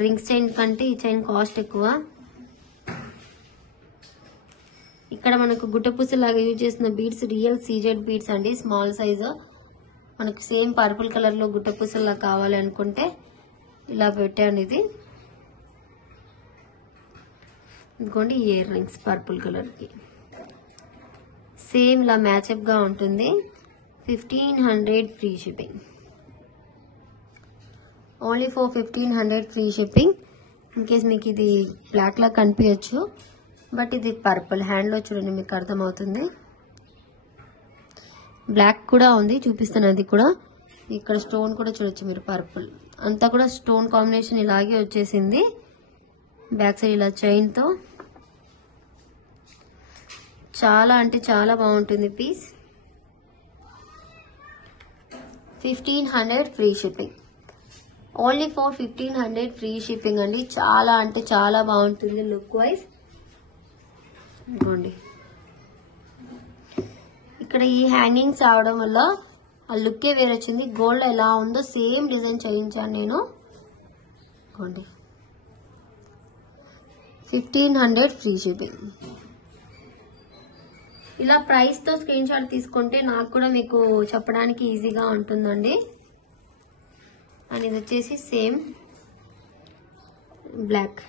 రింగ్స్ చైన్ కంటే ఈ చైన్ కాస్ట్ ఎక్కువ. ఇక్కడ మనకు గుట్టపూస లాగా యూజ్ చేసిన బీడ్స్ రియల్ సీజెడ్ బీడ్స్ అండి, స్మాల్ సైజు. మనకు సేమ్ పర్పుల్ కలర్ లో గుట్టపూసలా కావాలి అనుకుంటే ఇలా పెట్టాను. ఇదిగోండి ఇయర్ రింగ్స్ పర్పుల్ కలర్ కి సేమ్ లా మ్యాచ్అప్ గా ఉంటుంది. 1500 free shipping. Only for 1500 free shipping. In case మీకు ఇది బ్లాక్ లా కనిపించచ్చు, బట్ ఇది పర్పుల్. హ్యాండ్ లో చూడండి మీకు అర్థమవుతుంది. బ్లాక్ కూడా ఉంది, చూపిస్తాను అది కూడా. ఇక్కడ స్టోన్ కూడా చూడొచ్చు మీరు. పర్పుల్ అంతా కూడా స్టోన్ కాంబినేషన్ ఇలాగే వచ్చేసింది. బ్యాక్ సైడ్ ఇలా చైన్ తో చాలా అంటే చాలా బాగుంటుంది piece. 1500 free shipping. Only for 1500 free shipping అండి. చాలా అంటే చాలా బాగుంటుంది లుక్ వైజ్. ఇదిగోండి, ఇక్కడ ఈ హ్యాంగింగ్స్ రావడం వల్ల ఆ లుక్కే వేరే వచ్చింది. గోల్డ్ ఎలా ఉందో సేమ్ డిజైన్ చేయించాను నేను. ఇదిగోండి, 1500 ఫ్రీ షిప్పింగ్. ఇలా ప్రైస్ తో స్క్రీన్ షాట్ తీసుకుంటే నాకు కూడా మీకు చెప్పడానికి ఈజీగా ఉంటుందండి. అండ్ ఇది వచ్చేసి సేమ్ బ్లాక్.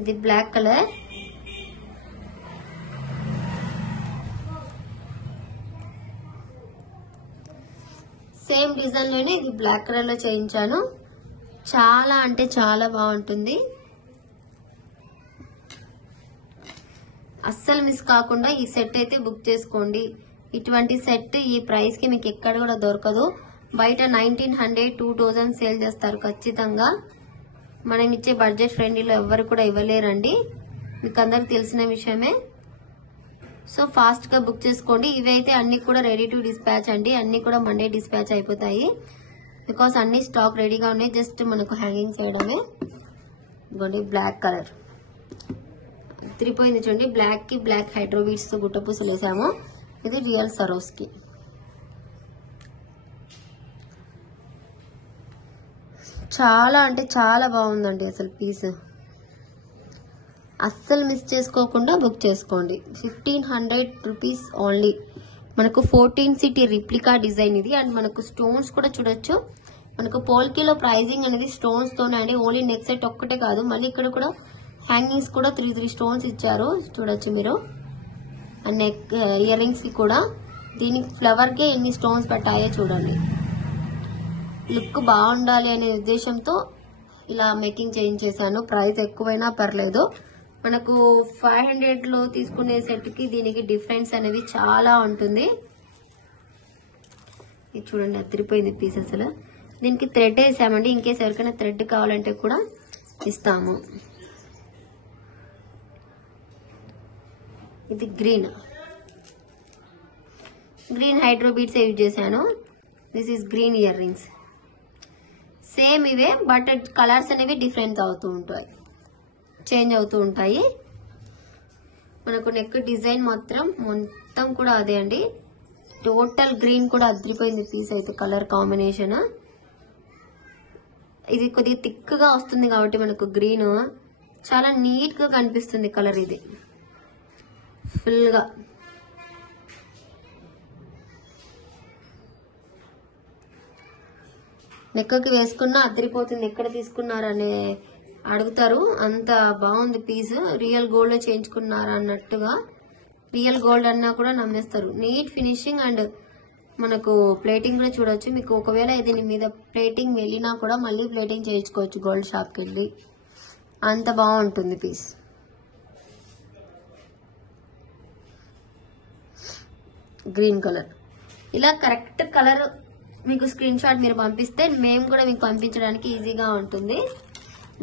ఇది బ్లాక్ కలర్. సేమ్ డిజైన్ లోనే ఇది బ్లాక్ కలర్ లో చేయించాను. చాలా అంటే చాలా బాగుంటుంది. అస్సలు మిస్ కాకుండా ఈ సెట్ అయితే బుక్ చేసుకోండి. ఇటువంటి సెట్ ఈ ప్రైస్ కి మీకు ఎక్కడ కూడా దొరకదు. బయట 1900, 2000 సేల్ చేస్తారు ఖచ్చితంగా. మనం ఇచ్చే బడ్జెట్ ఫ్రెండ్లీలో ఎవరు కూడా ఇవ్వలేరండి, మీకు అందరికి తెలిసిన విషయమే. సో ఫాస్ట్ గా బుక్ చేసుకోండి. ఇవైతే అన్ని కూడా రెడీ టు డిస్పాచ్ అండి. అన్ని కూడా మండే డిస్పాచ్ అయిపోతాయి. బికాస్ అన్ని స్టాక్ రెడీగా ఉన్నాయి, జస్ట్ మనకు హ్యాంగింగ్ చేయడమే. ఇదిగోండి బ్లాక్ కలర్ తిరిగిపోయింది చూడండి. బ్లాక్ కి బ్లాక్ హైడ్రో బీడ్స్ తో గుట్ట పూసలు వేసాము. ఇది రియల్ సరోస్కి. చాలా అంటే చాలా బాగుందండి అసలు పీస్. అస్సలు మిస్ చేసుకోకుండా బుక్ చేసుకోండి. 1500 రూపీస్ ఓన్లీ. మనకు 14 సిటీ రిప్లికా డిజైన్ ఇది. అండ్ మనకు స్టోన్స్ కూడా చూడొచ్చు. మనకు పోల్కీలో ప్రైజింగ్ అనేది స్టోన్స్ తోనే అండి. ఓన్లీ నెక్ సెట్ ఒక్కటే కాదు, మళ్ళీ ఇక్కడ కూడా హ్యాంగింగ్స్ కూడా 3 స్టోన్స్ ఇచ్చారు చూడొచ్చు మీరు. అండ్ నెక్ ఇయర్ రింగ్స్ కి కూడా దీనికి ఫ్లవర్ కే ఎన్ని స్టోన్స్ పెట్టాయో చూడండి. లుక్ బాగుండాలి అనే ఉద్దేశంతో ఇలా మేకింగ్ చేయించేసాను. ప్రైస్ ఎక్కువైనా పర్లేదు. మనకు 500 లో తీసుకునే సెట్ కి దీనికి డిఫరెన్స్ అనేది చాలా ఉంటుంది. ఇది చూడండి, అదిరిపోయింది పీస్ అసలు. దీనికి థ్రెడ్ వేసామండి. ఇంకేస్ ఎవరికైనా థ్రెడ్ కావాలంటే కూడా ఇస్తాము. ఇది గ్రీన్ హైడ్రో బీడ్స్ యూజ్ చేశాను. This is green ear rings. Same ఇవే, బట్ కలర్స్ అనేవి డిఫరెంట్ అవుతూ ఉంటాయి, చేంజ్ అవుతూ ఉంటాయి. మనకు నెక్ డిజైన్ మొత్తం కూడా అదే అండి. టోటల్ గ్రీన్ కూడా అదిరిపోయింది పీస్ అయితే. కలర్ కాంబినేషన్ ఇది కొద్దిగా థిక్ గా వస్తుంది కాబట్టి మనకు గ్రీన్ చాలా నీట్ గా కనిపిస్తుంది కలర్. ఇది ఫుల్ గా నెక్కకి వేసుకున్నా అదిరిపోతుంది. ఎక్కడ తీసుకున్నారనే అడుగుతారు, అంత బాగుంది పీస్. రియల్ గోల్డ్ లో చేయించుకున్నారా అన్నట్టుగా. రియల్ గోల్డ్ అన్నా కూడా నమ్మేస్తారు. నీట్ ఫినిషింగ్ అండ్ మనకు ప్లేటింగ్ కూడా చూడొచ్చు. మీకు ఒకవేళ దీని మీద ప్లేటింగ్ వెళ్ళినా కూడా మళ్ళీ ప్లేటింగ్ చేయించుకోవచ్చు గోల్డ్ షాప్కి వెళ్ళి. అంత బాగుంటుంది పీస్. Green colour. ఇలా కరెక్ట్ కలర్ మీకు స్క్రీన్ షాట్ మీరు పంపిస్తే మేము కూడా మీకు పంపించడానికి ఈజీగా ఉంటుంది.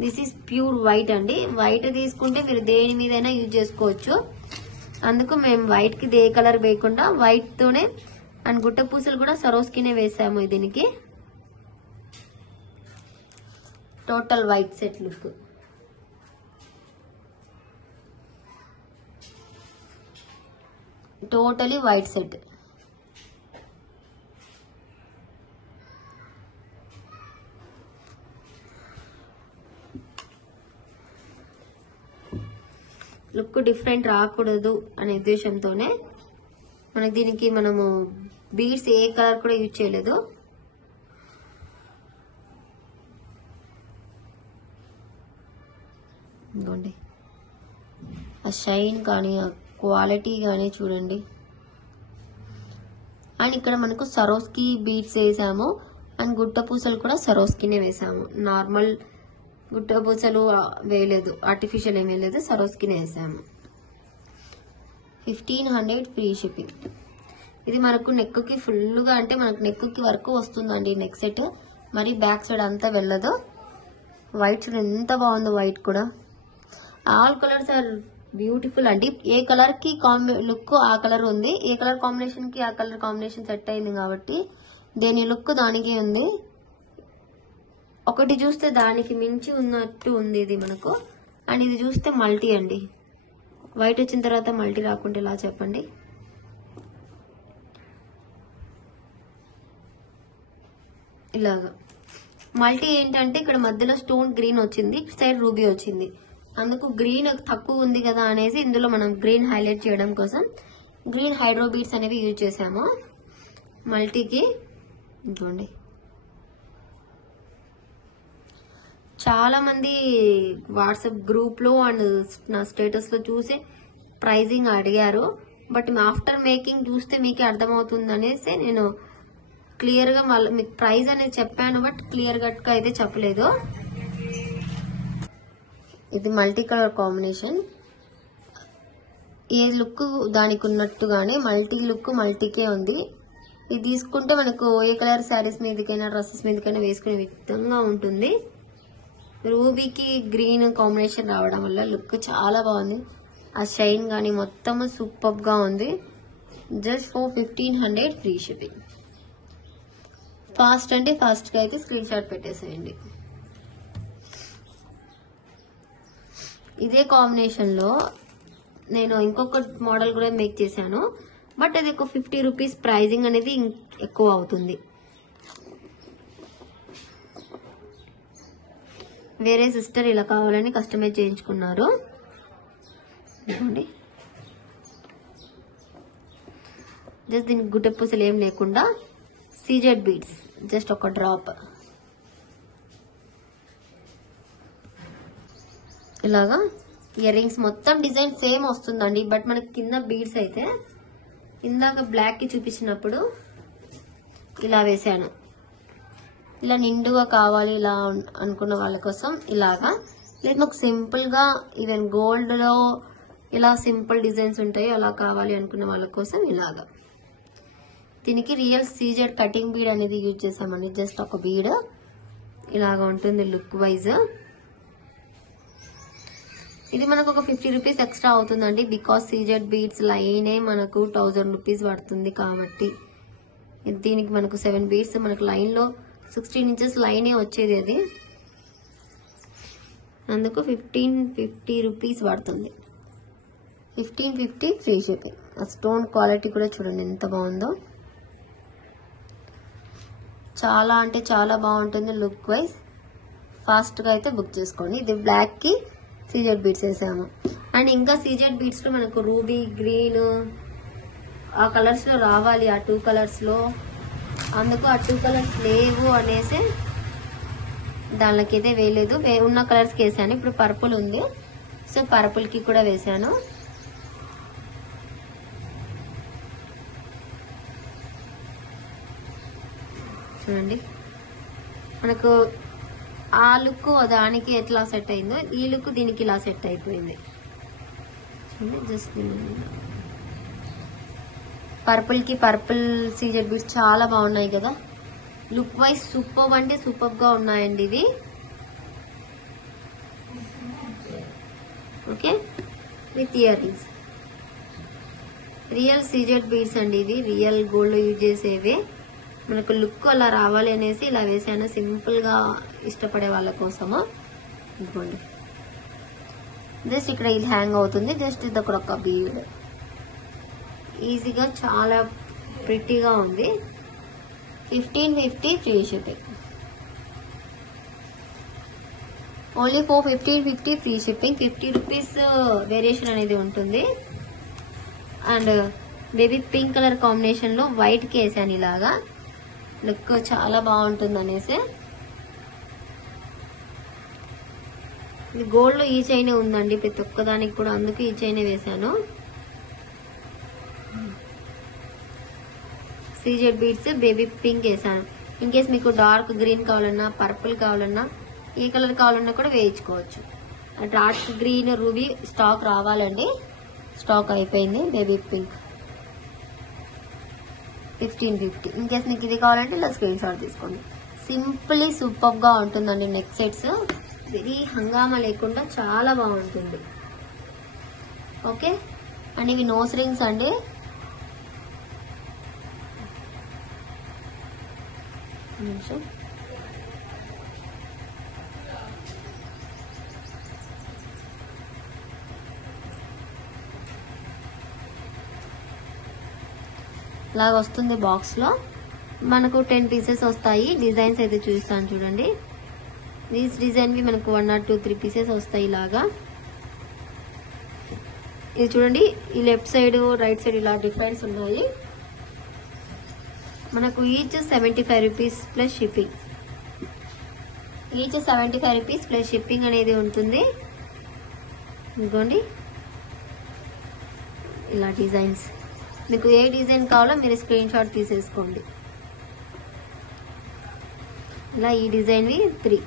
దిస్ ఈస్ ప్యూర్ వైట్ అండి. వైట్ తీసుకుంటే మీరు దేని మీదైనా యూజ్ చేసుకోవచ్చు. అందుకు మేము వైట్ కి ఏ కలర్ వేయకుండా వైట్ తోనే అండ్ గుట్ట పూసలు కూడా సరోస్కినే వేసాము దీనికి. Total white set look. Totally white set. Look different రాకూడదు అనే ఉద్దేశంతోనే మనకి దీనికి మనము బీడ్స్ ఏ కలర్ కూడా యూజ్ చేయలేదు. ఇదిగోండి, ఆ షైన్ కానీ ఆ క్వాలిటీ కానీ చూడండి. అండ్ ఇక్కడ మనకు సరోస్కి బీడ్స్ వేసాము అండ్ గుట్ట పూసలు కూడా సరోస్కినే వేసాము. నార్మల్ గుట్ట పూసలు వేయలేదు, ఆర్టిఫిషియల్ ఏం వేయలేదు, సరోస్కినే వేసాము. 1500 ఫ్రీ షిప్పింగ్. ఇది మనకు నెక్ కి ఫుల్ గా, అంటే మనకు నెక్ కి వరకు వస్తుందండి నెక్ సెట్. మరి బ్యాక్ సైడ్ అంతా వెళ్ళదు. వైట్ చూడండి ఎంత బాగుందో. వైట్ కూడా ఆల్ కలర్స్ ఆర్ బ్యూటిఫుల్ అండి. ఏ కలర్ కి లుక్ ఆ కలర్ ఉంది, ఏ కలర్ కాంబినేషన్ కి ఆ కలర్ కాంబినేషన్ సెట్ అయింది కాబట్టి దేని లుక్ దానికి ఉంది. ఒకటి చూస్తే దానికి మించి ఉన్నట్టు ఉంది ఇది మనకు. అండ్ ఇది చూస్తే మల్టీ అండి. వైట్ వచ్చిన తర్వాత మల్టీ రాకుంటే ఇలా చెప్పండి. ఇలాగా మల్టీ ఏంటంటే ఇక్కడ మధ్యలో స్టోన్ గ్రీన్ వచ్చింది, సైడ్ రూబీ వచ్చింది. అందుకు గ్రీన్ తక్కువ ఉంది కదా అనేసి ఇందులో మనం గ్రీన్ హైలైట్ చేయడం కోసం గ్రీన్ హైడ్రో బీడ్స్ అనేవి యూజ్ చేసాము మల్టీకి. చూడండి, చాలా మంది వాట్సాప్ గ్రూప్ లో అండ్ నా స్టేటస్ లో చూసి ప్రైజింగ్ అడిగారు. బట్ ఆఫ్టర్ మేకింగ్ చూస్తే మీకే అర్థమవుతుంది అనేసి నేను క్లియర్ గా మీకు ప్రైస్ అనేది చెప్పాను, బట్ క్లియర్ కట్ గా అయితే చెప్పలేదు. ఇది మల్టీ కలర్ కాంబినేషన్. ఏ లుక్ దానికి ఉన్నట్టుగానే మల్టీ లుక్ మల్టీకే ఉంది. ఇది తీసుకుంటే మనకు ఏ కలర్ శారీస్ మీదకైనా డ్రెస్సెస్ మీదకైనా వేసుకునే విధంగా ఉంటుంది. రూబీకి గ్రీన్ కాంబినేషన్ రావడం వల్ల లుక్ చాలా బాగుంది. ఆ షైన్ గానీ మొత్తం సూపర్ గా ఉంది. Just for 1500 free shipping. Fast అంటే ఫాస్ట్ గా అయితే స్క్రీన్ షాట్ పెట్టేసేయండి. ఇదే కాంబినేషన్ లో నేను ఇంకొక మోడల్ కూడా మేక్ చేశాను, బట్ అది ఒక 50 రూపీస్ ప్రైజింగ్ అనేది ఎక్కువ అవుతుంది. వేరే సిస్టర్ ఇలా కావాలని కస్టమైజ్ చేయించుకున్నారు. జస్ట్ దీనికి గుడ్డ పూసలు ఏం లేకుండా సీజెడ్ బీడ్స్, జస్ట్ ఒక డ్రాప్ ఇలాగా. ఇయర్ రింగ్స్ మొత్తం డిజైన్ సేమ్ వస్తుందండి, బట్ మనకి కింద బీడ్స్ అయితే ఇందాక బ్లాక్ కి చూపించినప్పుడు ఇలా వేసాను. ఇలా నిండుగా కావాలి ఇలా అనుకున్న వాళ్ళ కోసం ఇలాగా. లేదు మాకు సింపుల్ గా ఈవెన్ గోల్డ్ లో ఇలా సింపుల్ డిజైన్స్ ఉంటాయి అలా కావాలి అనుకున్న వాళ్ళ కోసం ఇలాగా. దీనికి రియల్ సీజెడ్ కటింగ్ బీడ్ అనేది యూజ్ చేసామండి. జస్ట్ ఒక బీడ్ ఇలాగా ఉంటుంది లుక్ వైజ్. ఇది మనకు ఒక 50 రూపీస్ ఎక్స్ట్రా అవుతుందండి, బికాస్ సీజెడ్ బీడ్స్ లైనే మనకు 1000 రూపీస్ పడుతుంది కాబట్టి. దీనికి మనకు 7 బీడ్స్ మనకు లైన్ లో 16 ఇంచెస్ లైనే వచ్చేది. అది అందుకు 1550 రూపీస్ పడుతుంది. 1550 ఫ్రీ షిప్పింగ్. ఆ స్టోన్ క్వాలిటీ కూడా చూడండి ఎంత బాగుందో. చాలా అంటే చాలా బాగుంటుంది లుక్ వైజ్. ఫాస్ట్ గా అయితే బుక్ చేసుకోండి. ఇది బ్లాక్ కి సీజెడ్ బీడ్స్ వేసాము. అండ్ ఇంకా సీజెడ్ బీడ్స్ లో మనకు రూబీ, గ్రీన్ ఆ కలర్స్ లో రావాలి, ఆ 2 కలర్స్ లో. అందుకు ఆ 2 కలర్స్ లేవు అనేసి దానిలోకి అయితే వేయలేదు. ఉన్న కలర్స్ కి వేసాను. ఇప్పుడు పర్పుల్ ఉంది, సో పర్పుల్ కి కూడా వేసాను. చూడండి మనకు ఆ లుక్ దానికి ఎట్లా సెట్ అయిందో ఈ లుక్ దీనికి ఇలా సెట్ అయిపోయింది. జస్ట్ పర్పుల్ కి పర్పుల్ సీజెడ్ బీడ్స్ చాలా బాగున్నాయి కదా. లుక్ వైజ్ సూపర్ అంటే సూపర్ గా ఉన్నాయండి ఇవి. Okay, with ear rings. Real CZ beads అండి ఇవి, రియల్ గోల్డ్ యూజ్ చేసేవి. మనకు లుక్ అలా రావాలి అనేసి ఇలా వేసాను, సింపుల్ గా ఇష్టపడే వాళ్ళ కోసము. ఇదిగోండి, జస్ట్ ఇక్కడ ఇది హ్యాంగ్ అవుతుంది. జస్ట్ ఇది ఒక బీడ్ ఈజీగా చాలా ప్రిటీగా ఉంది. 1550 free shipping. Only for 1550 free shipping. 50 rupees variation అనేది ఉంటుంది. And baby pink colour combination లో వైట్ కి వేసాను ఇలాగా. లుక్ చాలా బాగుంటుంది అనేసి. ఇది గోల్డ్ లో ఈ చైనే ఉందండి ప్రతి ఒక్కదానికి కూడా, అందుకు ఈ చైనే వేసాను. సీజెడ్ బీడ్స్ బేబీ పింక్ వేసాను. ఇన్ కేస్ మీకు డార్క్ గ్రీన్ కావాలన్నా, పర్పుల్ కావాలన్నా, ఏ కలర్ కావాలన్నా కూడా వేయించుకోవచ్చు. డార్క్ గ్రీన్ రూబీ స్టాక్ రావాలండి, స్టాక్ అయిపోయింది. Baby pink 1550. ఇన్ కేస్ మీకు ఇది కావాలంటే ఇలా స్క్రీన్ షాట్ తీసుకోండి. సింపుల్లీ సూపర్ గా ఉంటుందండి. నెక్ సెట్స్ వెరీ హంగామా లేకుండా చాలా బాగుంటుంది. ఓకే. అండ్ ఇవి నోస్ రింగ్స్ అండి. నిమిషం. లాగా వస్తుంది బాక్స్ లో. మనకు 10 పీసెస్ వస్తాయి. డిజైన్స్ అయితే చూపిస్తాను చూడండి. దీస్ డిజైన్ వి మనకు 1 or 2, 3 పీసెస్ వస్తాయి ఇలాగా. ఇది చూడండి, ఈ లెఫ్ట్ సైడ్ రైట్ సైడ్ ఇలా డిఫరెన్స్ ఉన్నాయి. మనకు each 75 rupees plus shipping. Each 75 rupees plus shipping అనేది ఉంటుంది. ఇదిగోండి ఇలా డిజైన్స్. మీకు ఏ డిజైన్ కావాలో మీరు స్క్రీన్ షాట్ తీసేసుకోండి. ఇలా ఈ డిజైన్వి 3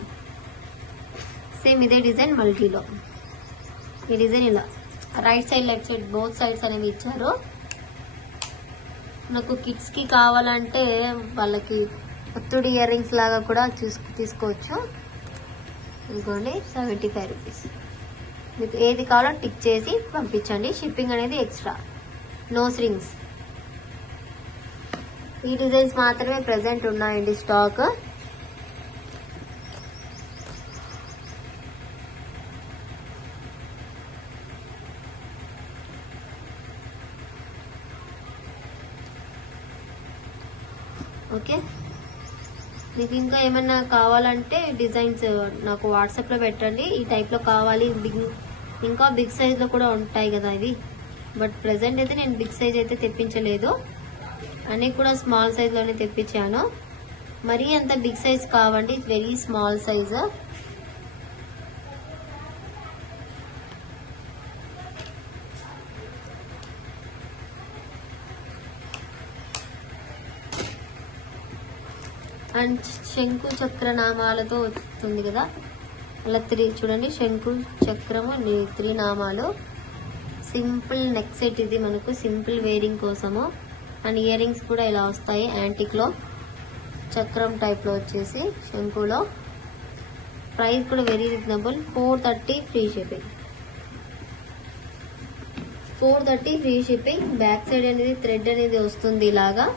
సేమ్ ఇదే డిజైన్ మల్టీలో. ఈ డిజైన్ ఇలా right side left side both sides అనేవి ఇచ్చారు. నాకు కిడ్స్ కి కావాలంటే వాళ్ళకి ఒత్తుడి ఇయర్ రింగ్స్ లాగా కూడా తీసుకోవచ్చు. ఇదిగోండి 75 రూపీస్. మీకు ఏది కావాలో టిక్ చేసి పంపించండి. షిప్పింగ్ అనేది ఎక్స్ట్రా. నోస్ రింగ్స్ ఈ డిజైన్స్ మాత్రమే ప్రెసెంట్ ఉన్నాయండి స్టాక్. ఓకే. మీకు ఇంకా ఏమన్నా కావాలంటే డిజైన్స్ నాకు వాట్సాప్లో పెట్టండి. ఈ టైప్లో కావాలి. ఇంకా బిగ్ సైజ్లో కూడా ఉంటాయి కదా ఇవి. బట్ ప్రెసెంట్ అయితే నేను బిగ్ సైజ్ అయితే తెప్పించలేదు. అన్నీ కూడా స్మాల్ సైజ్లోనే తెప్పించాను. మరీ అంత బిగ్ సైజ్ కావండి, వెరీ స్మాల్ సైజ్. అండ్ శంకు చక్ర నామాలతో వస్తుంది కదా, అలా 3 చూడండి. శంకు చక్రము 3 నామాలు. సింపుల్ నెక్ సెట్ ఇది మనకు సింపుల్ వేరింగ్ కోసము. అండ్ ఇయర్ రింగ్స్ కూడా ఇలా వస్తాయి యాంటిక్ లో, చక్రం టైప్ లో వచ్చేసి శంకులో. ప్రైస్ కూడా very reasonable. 430 free shipping. 430 free shipping. Back side అనేది థ్రెడ్ అనేది వస్తుంది ఇలాగా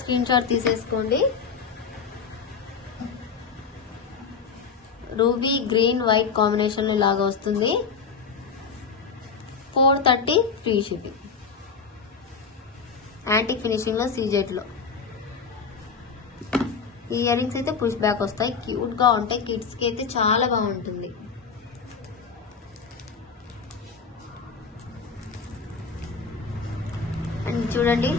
స్క్రీన్ షాట్ తీసేసుకోండి. రూబీ గ్రీన్ వైట్ కాంబినేషన్ లో ఇలాగా వస్తుంది. 430 ఫ్రీ షిప్పింగ్. యాంటిక్ ఫినిషింగ్ లో సీజెట్ లో. ఈ ఇయర్ రింగ్స్ అయితే పుష్ బ్యాక్ వస్తాయి, క్యూట్ గా ఉంటాయి. కిడ్స్ కి అయితే చాలా బాగుంటుంది. అండ్ చూడండి,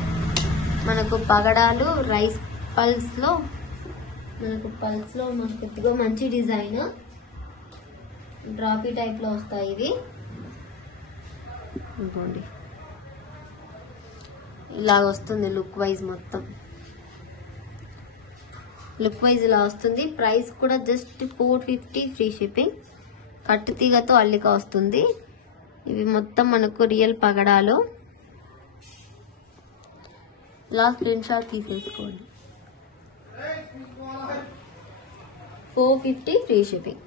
మనకు పగడాలు రైస్ పల్స్ లో మనకు మంచి డిజైన్ డ్రాపీ టైప్ లో వస్తాయి ఇవి. ఇంకోండి ఇలా వస్తుంది లుక్ వైజ్. మొత్తం లుక్ వైజ్ ఇలా వస్తుంది. ప్రైస్ కూడా జస్ట్ 450 ఫ్రీ షిప్పింగ్. కట్టు తీగతో అల్లిక వస్తుంది. ఇవి మొత్తం మనకు రియల్ పగడాలు. ఇలా స్క్రీన్ షాట్ తీసేసుకోండి. 450 ఫ్రీ షిప్పింగ్.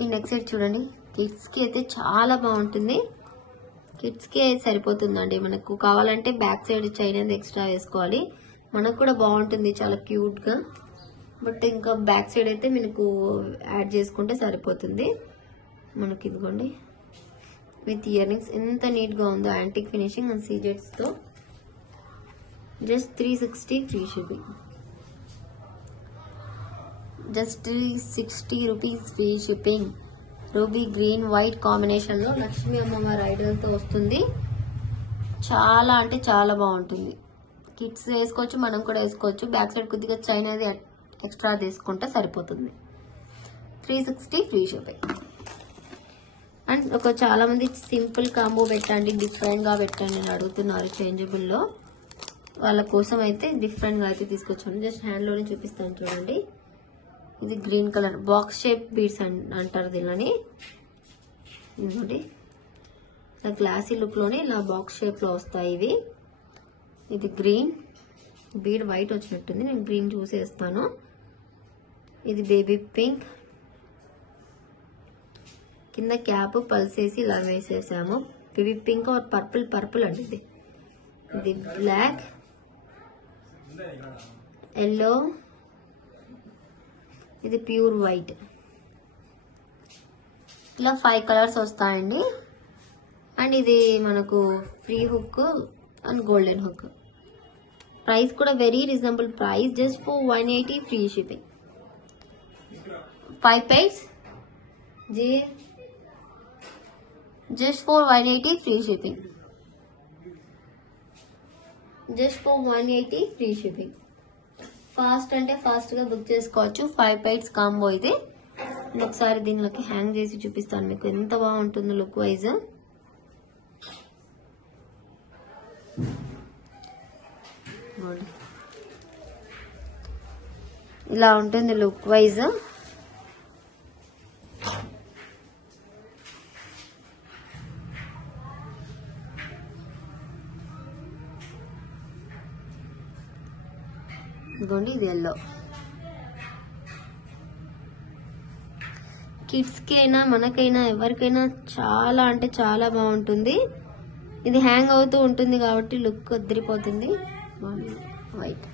ఈ నెక్స్ట్ సెట్ చూడండి, కిడ్స్ కి అయితే చాలా బాగుంటుంది. కిడ్స్ కి సరిపోతుందండి. మనకు కావాలంటే బ్యాక్ సైడ్ చైన్ అనేది ఎక్స్ట్రా వేసుకోవాలి. మనకు కూడా బాగుంటుంది, చాలా క్యూట్ గా. బట్ ఇంకా బ్యాక్ సైడ్ అయితే మనకు యాడ్ చేసుకుంటే సరిపోతుంది. మనకి ఇదిగోండి విత్ ఇయర్ రింగ్స్ ఎంత నీట్ గా ఉందో, యాంటిక్ ఫినిషింగ్ అండ్ సీజెట్స్ తో. Just 360 free shipping. Just 360 rupees free shipping. Ruby green white combination లో లక్ష్మీ అమ్మవారి ఐడల్ తో వస్తుంది. చాలా అంటే చాలా బాగుంటుంది. కిడ్స్ వేసుకోవచ్చు, మనం కూడా వేసుకోవచ్చు. బ్యాక్ సైడ్ కొద్దిగా చైన్ అది ఎక్స్ట్రా తీసుకుంటే సరిపోతుంది. 360 ఫ్రీ షిప్పింగ్. అండ్ చాలా మంది సింపుల్ కాంబో పెట్టండి, డిఫరెంట్ గా పెట్టండి అని అడుగుతున్నారు చేంజబుల్ లో. వాళ్ళ కోసం అయితే డిఫరెంట్ గా అయితే తీసుకొచ్చాను. జస్ట్ హ్యాండ్ లోనే చూపిస్తాను చూడండి. ఇది green colour box shape beads అంటారు దీనిని. ఇదిగోండి ఇలా గ్లాసీ లుక్ లోనే ఇలా బాక్స్ షేప్ లో వస్తాయి ఇవి. ఇది గ్రీన్, బీడ్ వైట్ వచ్చినట్టుంది, నేను గ్రీన్ చూసేస్తాను. ఇది బేబీ పింక్, కింద క్యాప్ పల్స్ వేసి ఇలా వేసేసాము. Baby pink or purple, purple అండి ఇది. ఇది బ్లాక్, ఎల్లో, ఇది ప్యూర్ వైట్. ఇలా 5 కలర్స్ వస్తాయండి. అండ్ ఇది మనకు free hook and golden hook. Price కూడా very reasonable price, just for 180 free shipping. 5 pairs जी, just for 180 free shipping. Just for 180 free shipping. Fast అంటే ఫాస్ట్ గా బుక్ చేసుకోవచ్చు. 5 pairs కాంబో ఇది. ఒకసారి దీనిలోకి హ్యాంగ్ చేసి చూపిస్తాను మీకు ఎంత బాగుంటుందో లుక్ వైజ్. ఇలా ఉంటుంది లుక్ వైజ్. ఇదిగోండి, ఇది ఎల్లో. కిడ్స్ కి అయినా మనకైనా ఎవరికైనా చాలా అంటే చాలా బాగుంటుంది. ఇది హ్యాంగ్ అవుతూ ఉంటుంది కాబట్టి లుక్ అదిరిపోతుంది. White,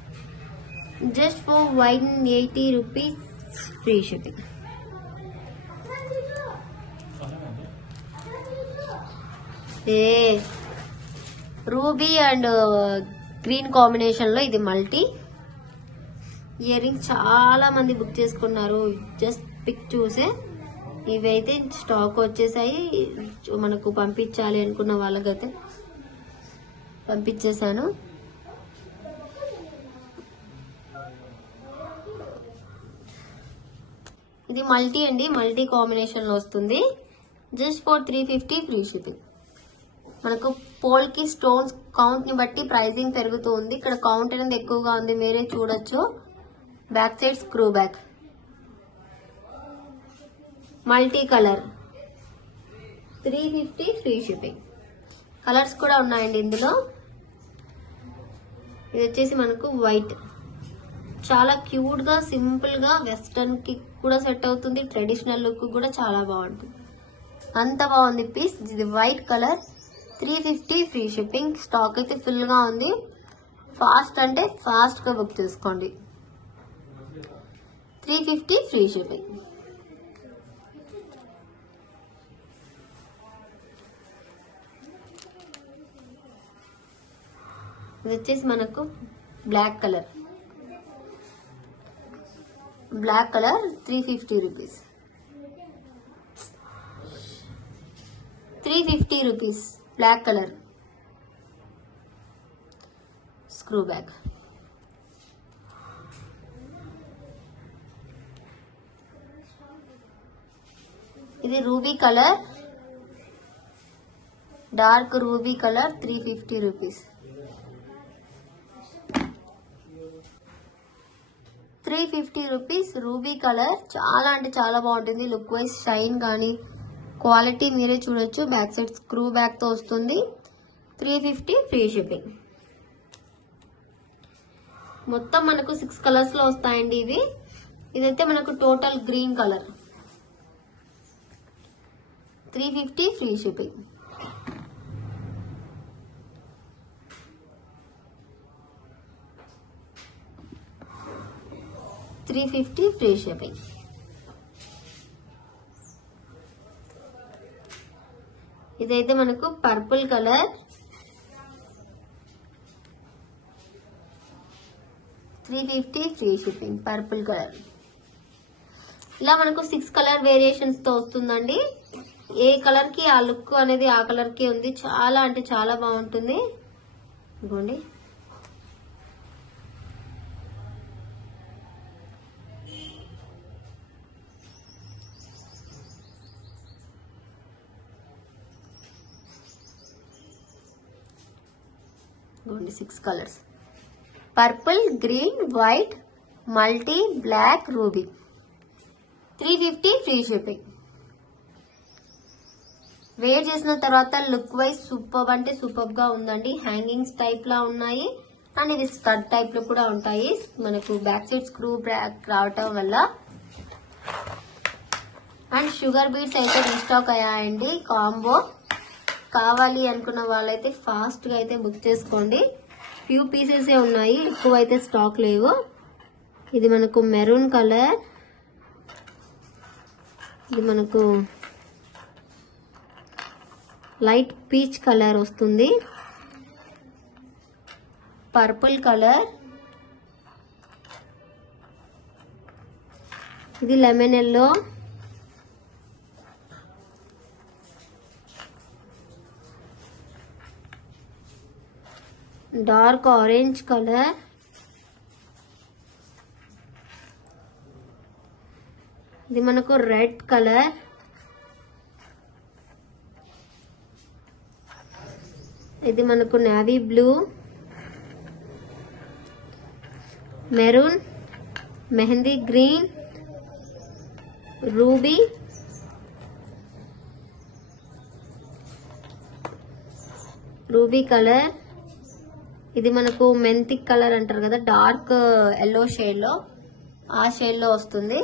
just for 180 rupees free shipping. A ruby and green combination లో ఇది మల్టీ ఇయర్ రింగ్స్ చాలా మంది బుక్ చేసుకున్నారు. జస్ట్ పిక్ చూసే ఇవైతే స్టాక్ వచ్చేసాయి. మనకు పంపించాలి అనుకున్న వాళ్ళకైతే పంపించేశాను. ఇది మల్టీ అండి, మల్టీ కాంబినేషన్ లో వస్తుంది. Just for 350 free shipping. మనకు పోల్ కి స్టోన్స్ కౌంట్ ని బట్టి ప్రైసింగ్ పెరుగుతూ ఉంది. ఇక్కడ కౌంట్ అనేది ఎక్కువగా ఉంది, మీరే చూడొచ్చు. Back side screw back, multi colour, 350 free shipping. Colours కూడా ఉన్నాయండి ఇందులో. ఇది వచ్చేసి మనకు వైట్, చాలా క్యూట్ గా సింపుల్ గా వెస్టర్న్ కి కూడా సెట్ అవుతుంది. ట్రెడిషనల్ లుక్ కూడా చాలా బాగుంటుంది. అంత బాగుంది పీస్. ఇది white colour, 350 free shipping. Stock అయితే ఫుల్ గా ఉంది. ఫాస్ట్ అంటే ఫాస్ట్ గా బుక్ చేసుకోండి. 350 ఫ్రీ షిప్పింగ్. ఇది వచ్చేసి మనకు black colour, 350 rupees. 350 rupees black colour screw back. ఇది ruby colour, dark ruby colour, 350 rupees. 350 rupees ruby colour. చాలా అంటే చాలా బాగుంటుంది లుక్ వైజ్. షైన్ కానీ క్వాలిటీ మీరే చూడొచ్చు. బ్యాక్ సైడ్ స్క్రూ బ్యాక్ తో వస్తుంది. 350 ఫ్రీ షిప్పింగ్. మొత్తం మనకు 6 కలర్స్ లో వస్తాయండి ఇవి. ఇదైతే మనకు total green colour. 350 free shipping. $350 free shipping. ఇదైతే మనకు purple colour, 350 free shipping. Purple colour. ఇలా మనకు 6 కలర్ వేరియేషన్స్ తో వస్తుందండి. ఏ కలర్ కి ఆ లుక్ అనేది ఆ కలర్ కి ఉంది. చాలా అంటే చాలా బాగుంటుంది. ఇదిగోండి, ఇదిగోండి 6 colours. Purple, green, white, multi, black, ruby. 350 free shipping. Wear చేసిన తర్వాత లుక్ వైజ్ సూపర్ అంటే సూపర్ గా ఉందండి. హ్యాంగింగ్స్ టైప్ లా ఉన్నాయి అండ్ ఇది స్టడ్ టైప్ లో కూడా ఉంటాయి. మనకు బ్యాక్ సైడ్ స్క్రూ బ్యాక్ రావటం వల్ల. అండ్ షుగర్ బీడ్స్ అయితే రీస్టాక్ అయ్యాయండి. కాంబో కావాలి అనుకున్న వాళ్ళైతే ఫాస్ట్ గా అయితే బుక్ చేసుకోండి. ఫ్యూ పీసెస్ ఉన్నాయి, ఎక్కువ అయితే స్టాక్ లేవు. ఇది మనకు మెరూన్ కలర్, ఇది మనకు లైట్ పీచ్ కలర్ వస్తుంది, పర్పుల్ కలర్, ఇది lemon yellow, dark orange colour, ఇది మనకు రెడ్ కలర్, ఇది మనకు navy blue, maroon, mehndi green, ruby, colour, ఇది మనకు మెంతిక్ కలర్ అంటారు కదా, డార్క్ ఎల్లో షేడ్ లో, ఆ షేడ్ లో వస్తుంది.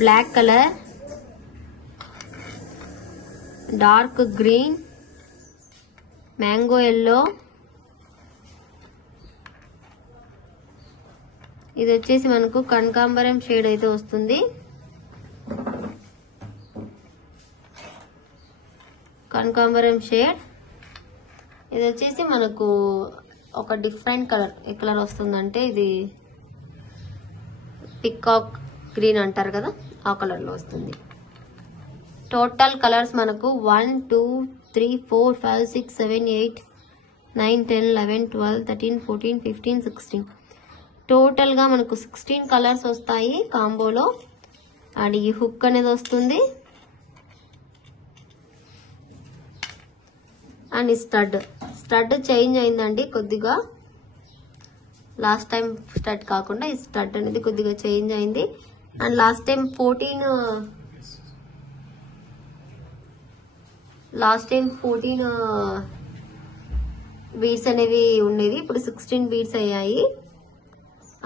Black colour, dark green, mango yellow, ఇది వచ్చేసి మనకు కనకాంబరం షేడ్ అయితే వస్తుంది. కనకాంబరం షేడ్, ఇది వచ్చేసి మనకు ఒక డిఫరెంట్ కలర్. ఏ కలర్ వస్తుందంటే ఇది పికాక్ గ్రీన్ అంటారు కదా, ఆ కలర్ లో వస్తుంది. టోటల్ కలర్స్ మనకు 1 2 3 4 5 6 7 8 9 10 11 12 13 14 15 16 టోటల్ గా మనకు 16 కలర్స్ వస్తాయి కాంబోలో. అండ్ ఈ హుక్ అనేది వస్తుంది. అండ్ స్టడ్ చేంజ్ అయిందండి కొద్దిగా. లాస్ట్ టైం స్టడ్ కాకుండా ఈ స్టడ్ అనేది కొద్దిగా చేంజ్ అయింది. అండ్ లాస్ట్ టైం 14 బీడ్స్ అనేవి ఉండేవి, ఇప్పుడు 16 బీడ్స్ అయ్యాయి.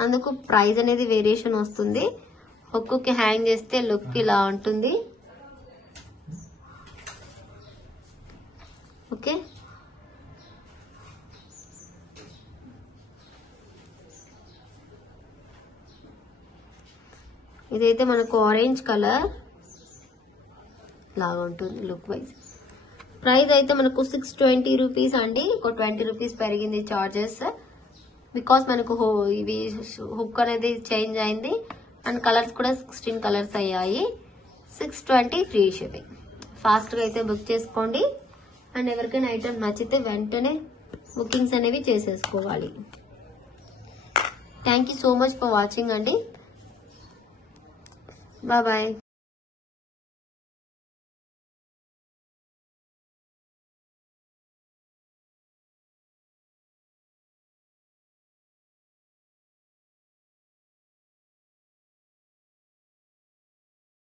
అందుకు ప్రైస్ అనేది వేరియేషన్ వస్తుంది. హుక్కి హ్యాంగ్ చేస్తే లుక్ ఇలా ఉంటుంది. ఓకే, ఇదైతే మనకు ఆరెంజ్ కలర్ లాగా ఉంటుంది లుక్ వైజ్. ప్రైస్ అయితే మనకు 620 రూపీస్ అండి. ఒక 20 రూపీస్ పెరిగింది చార్జెస్, బికాస్ మనకు ఇవి హుక్ అనేది చేంజ్ అయింది. అండ్ కలర్స్ కూడా 16 కలర్స్ అయ్యాయి. 620 ఫ్రీ షిప్పింగ్. ఫాస్ట్ గా అయితే బుక్ చేసుకోండి. అండ్ ఎవరికైనా ఐటమ్ నచ్చితే వెంటనే బుకింగ్స్ అనేవి చేసేసుకోవాలి. Thank you so much for watching అండి. Bye bye.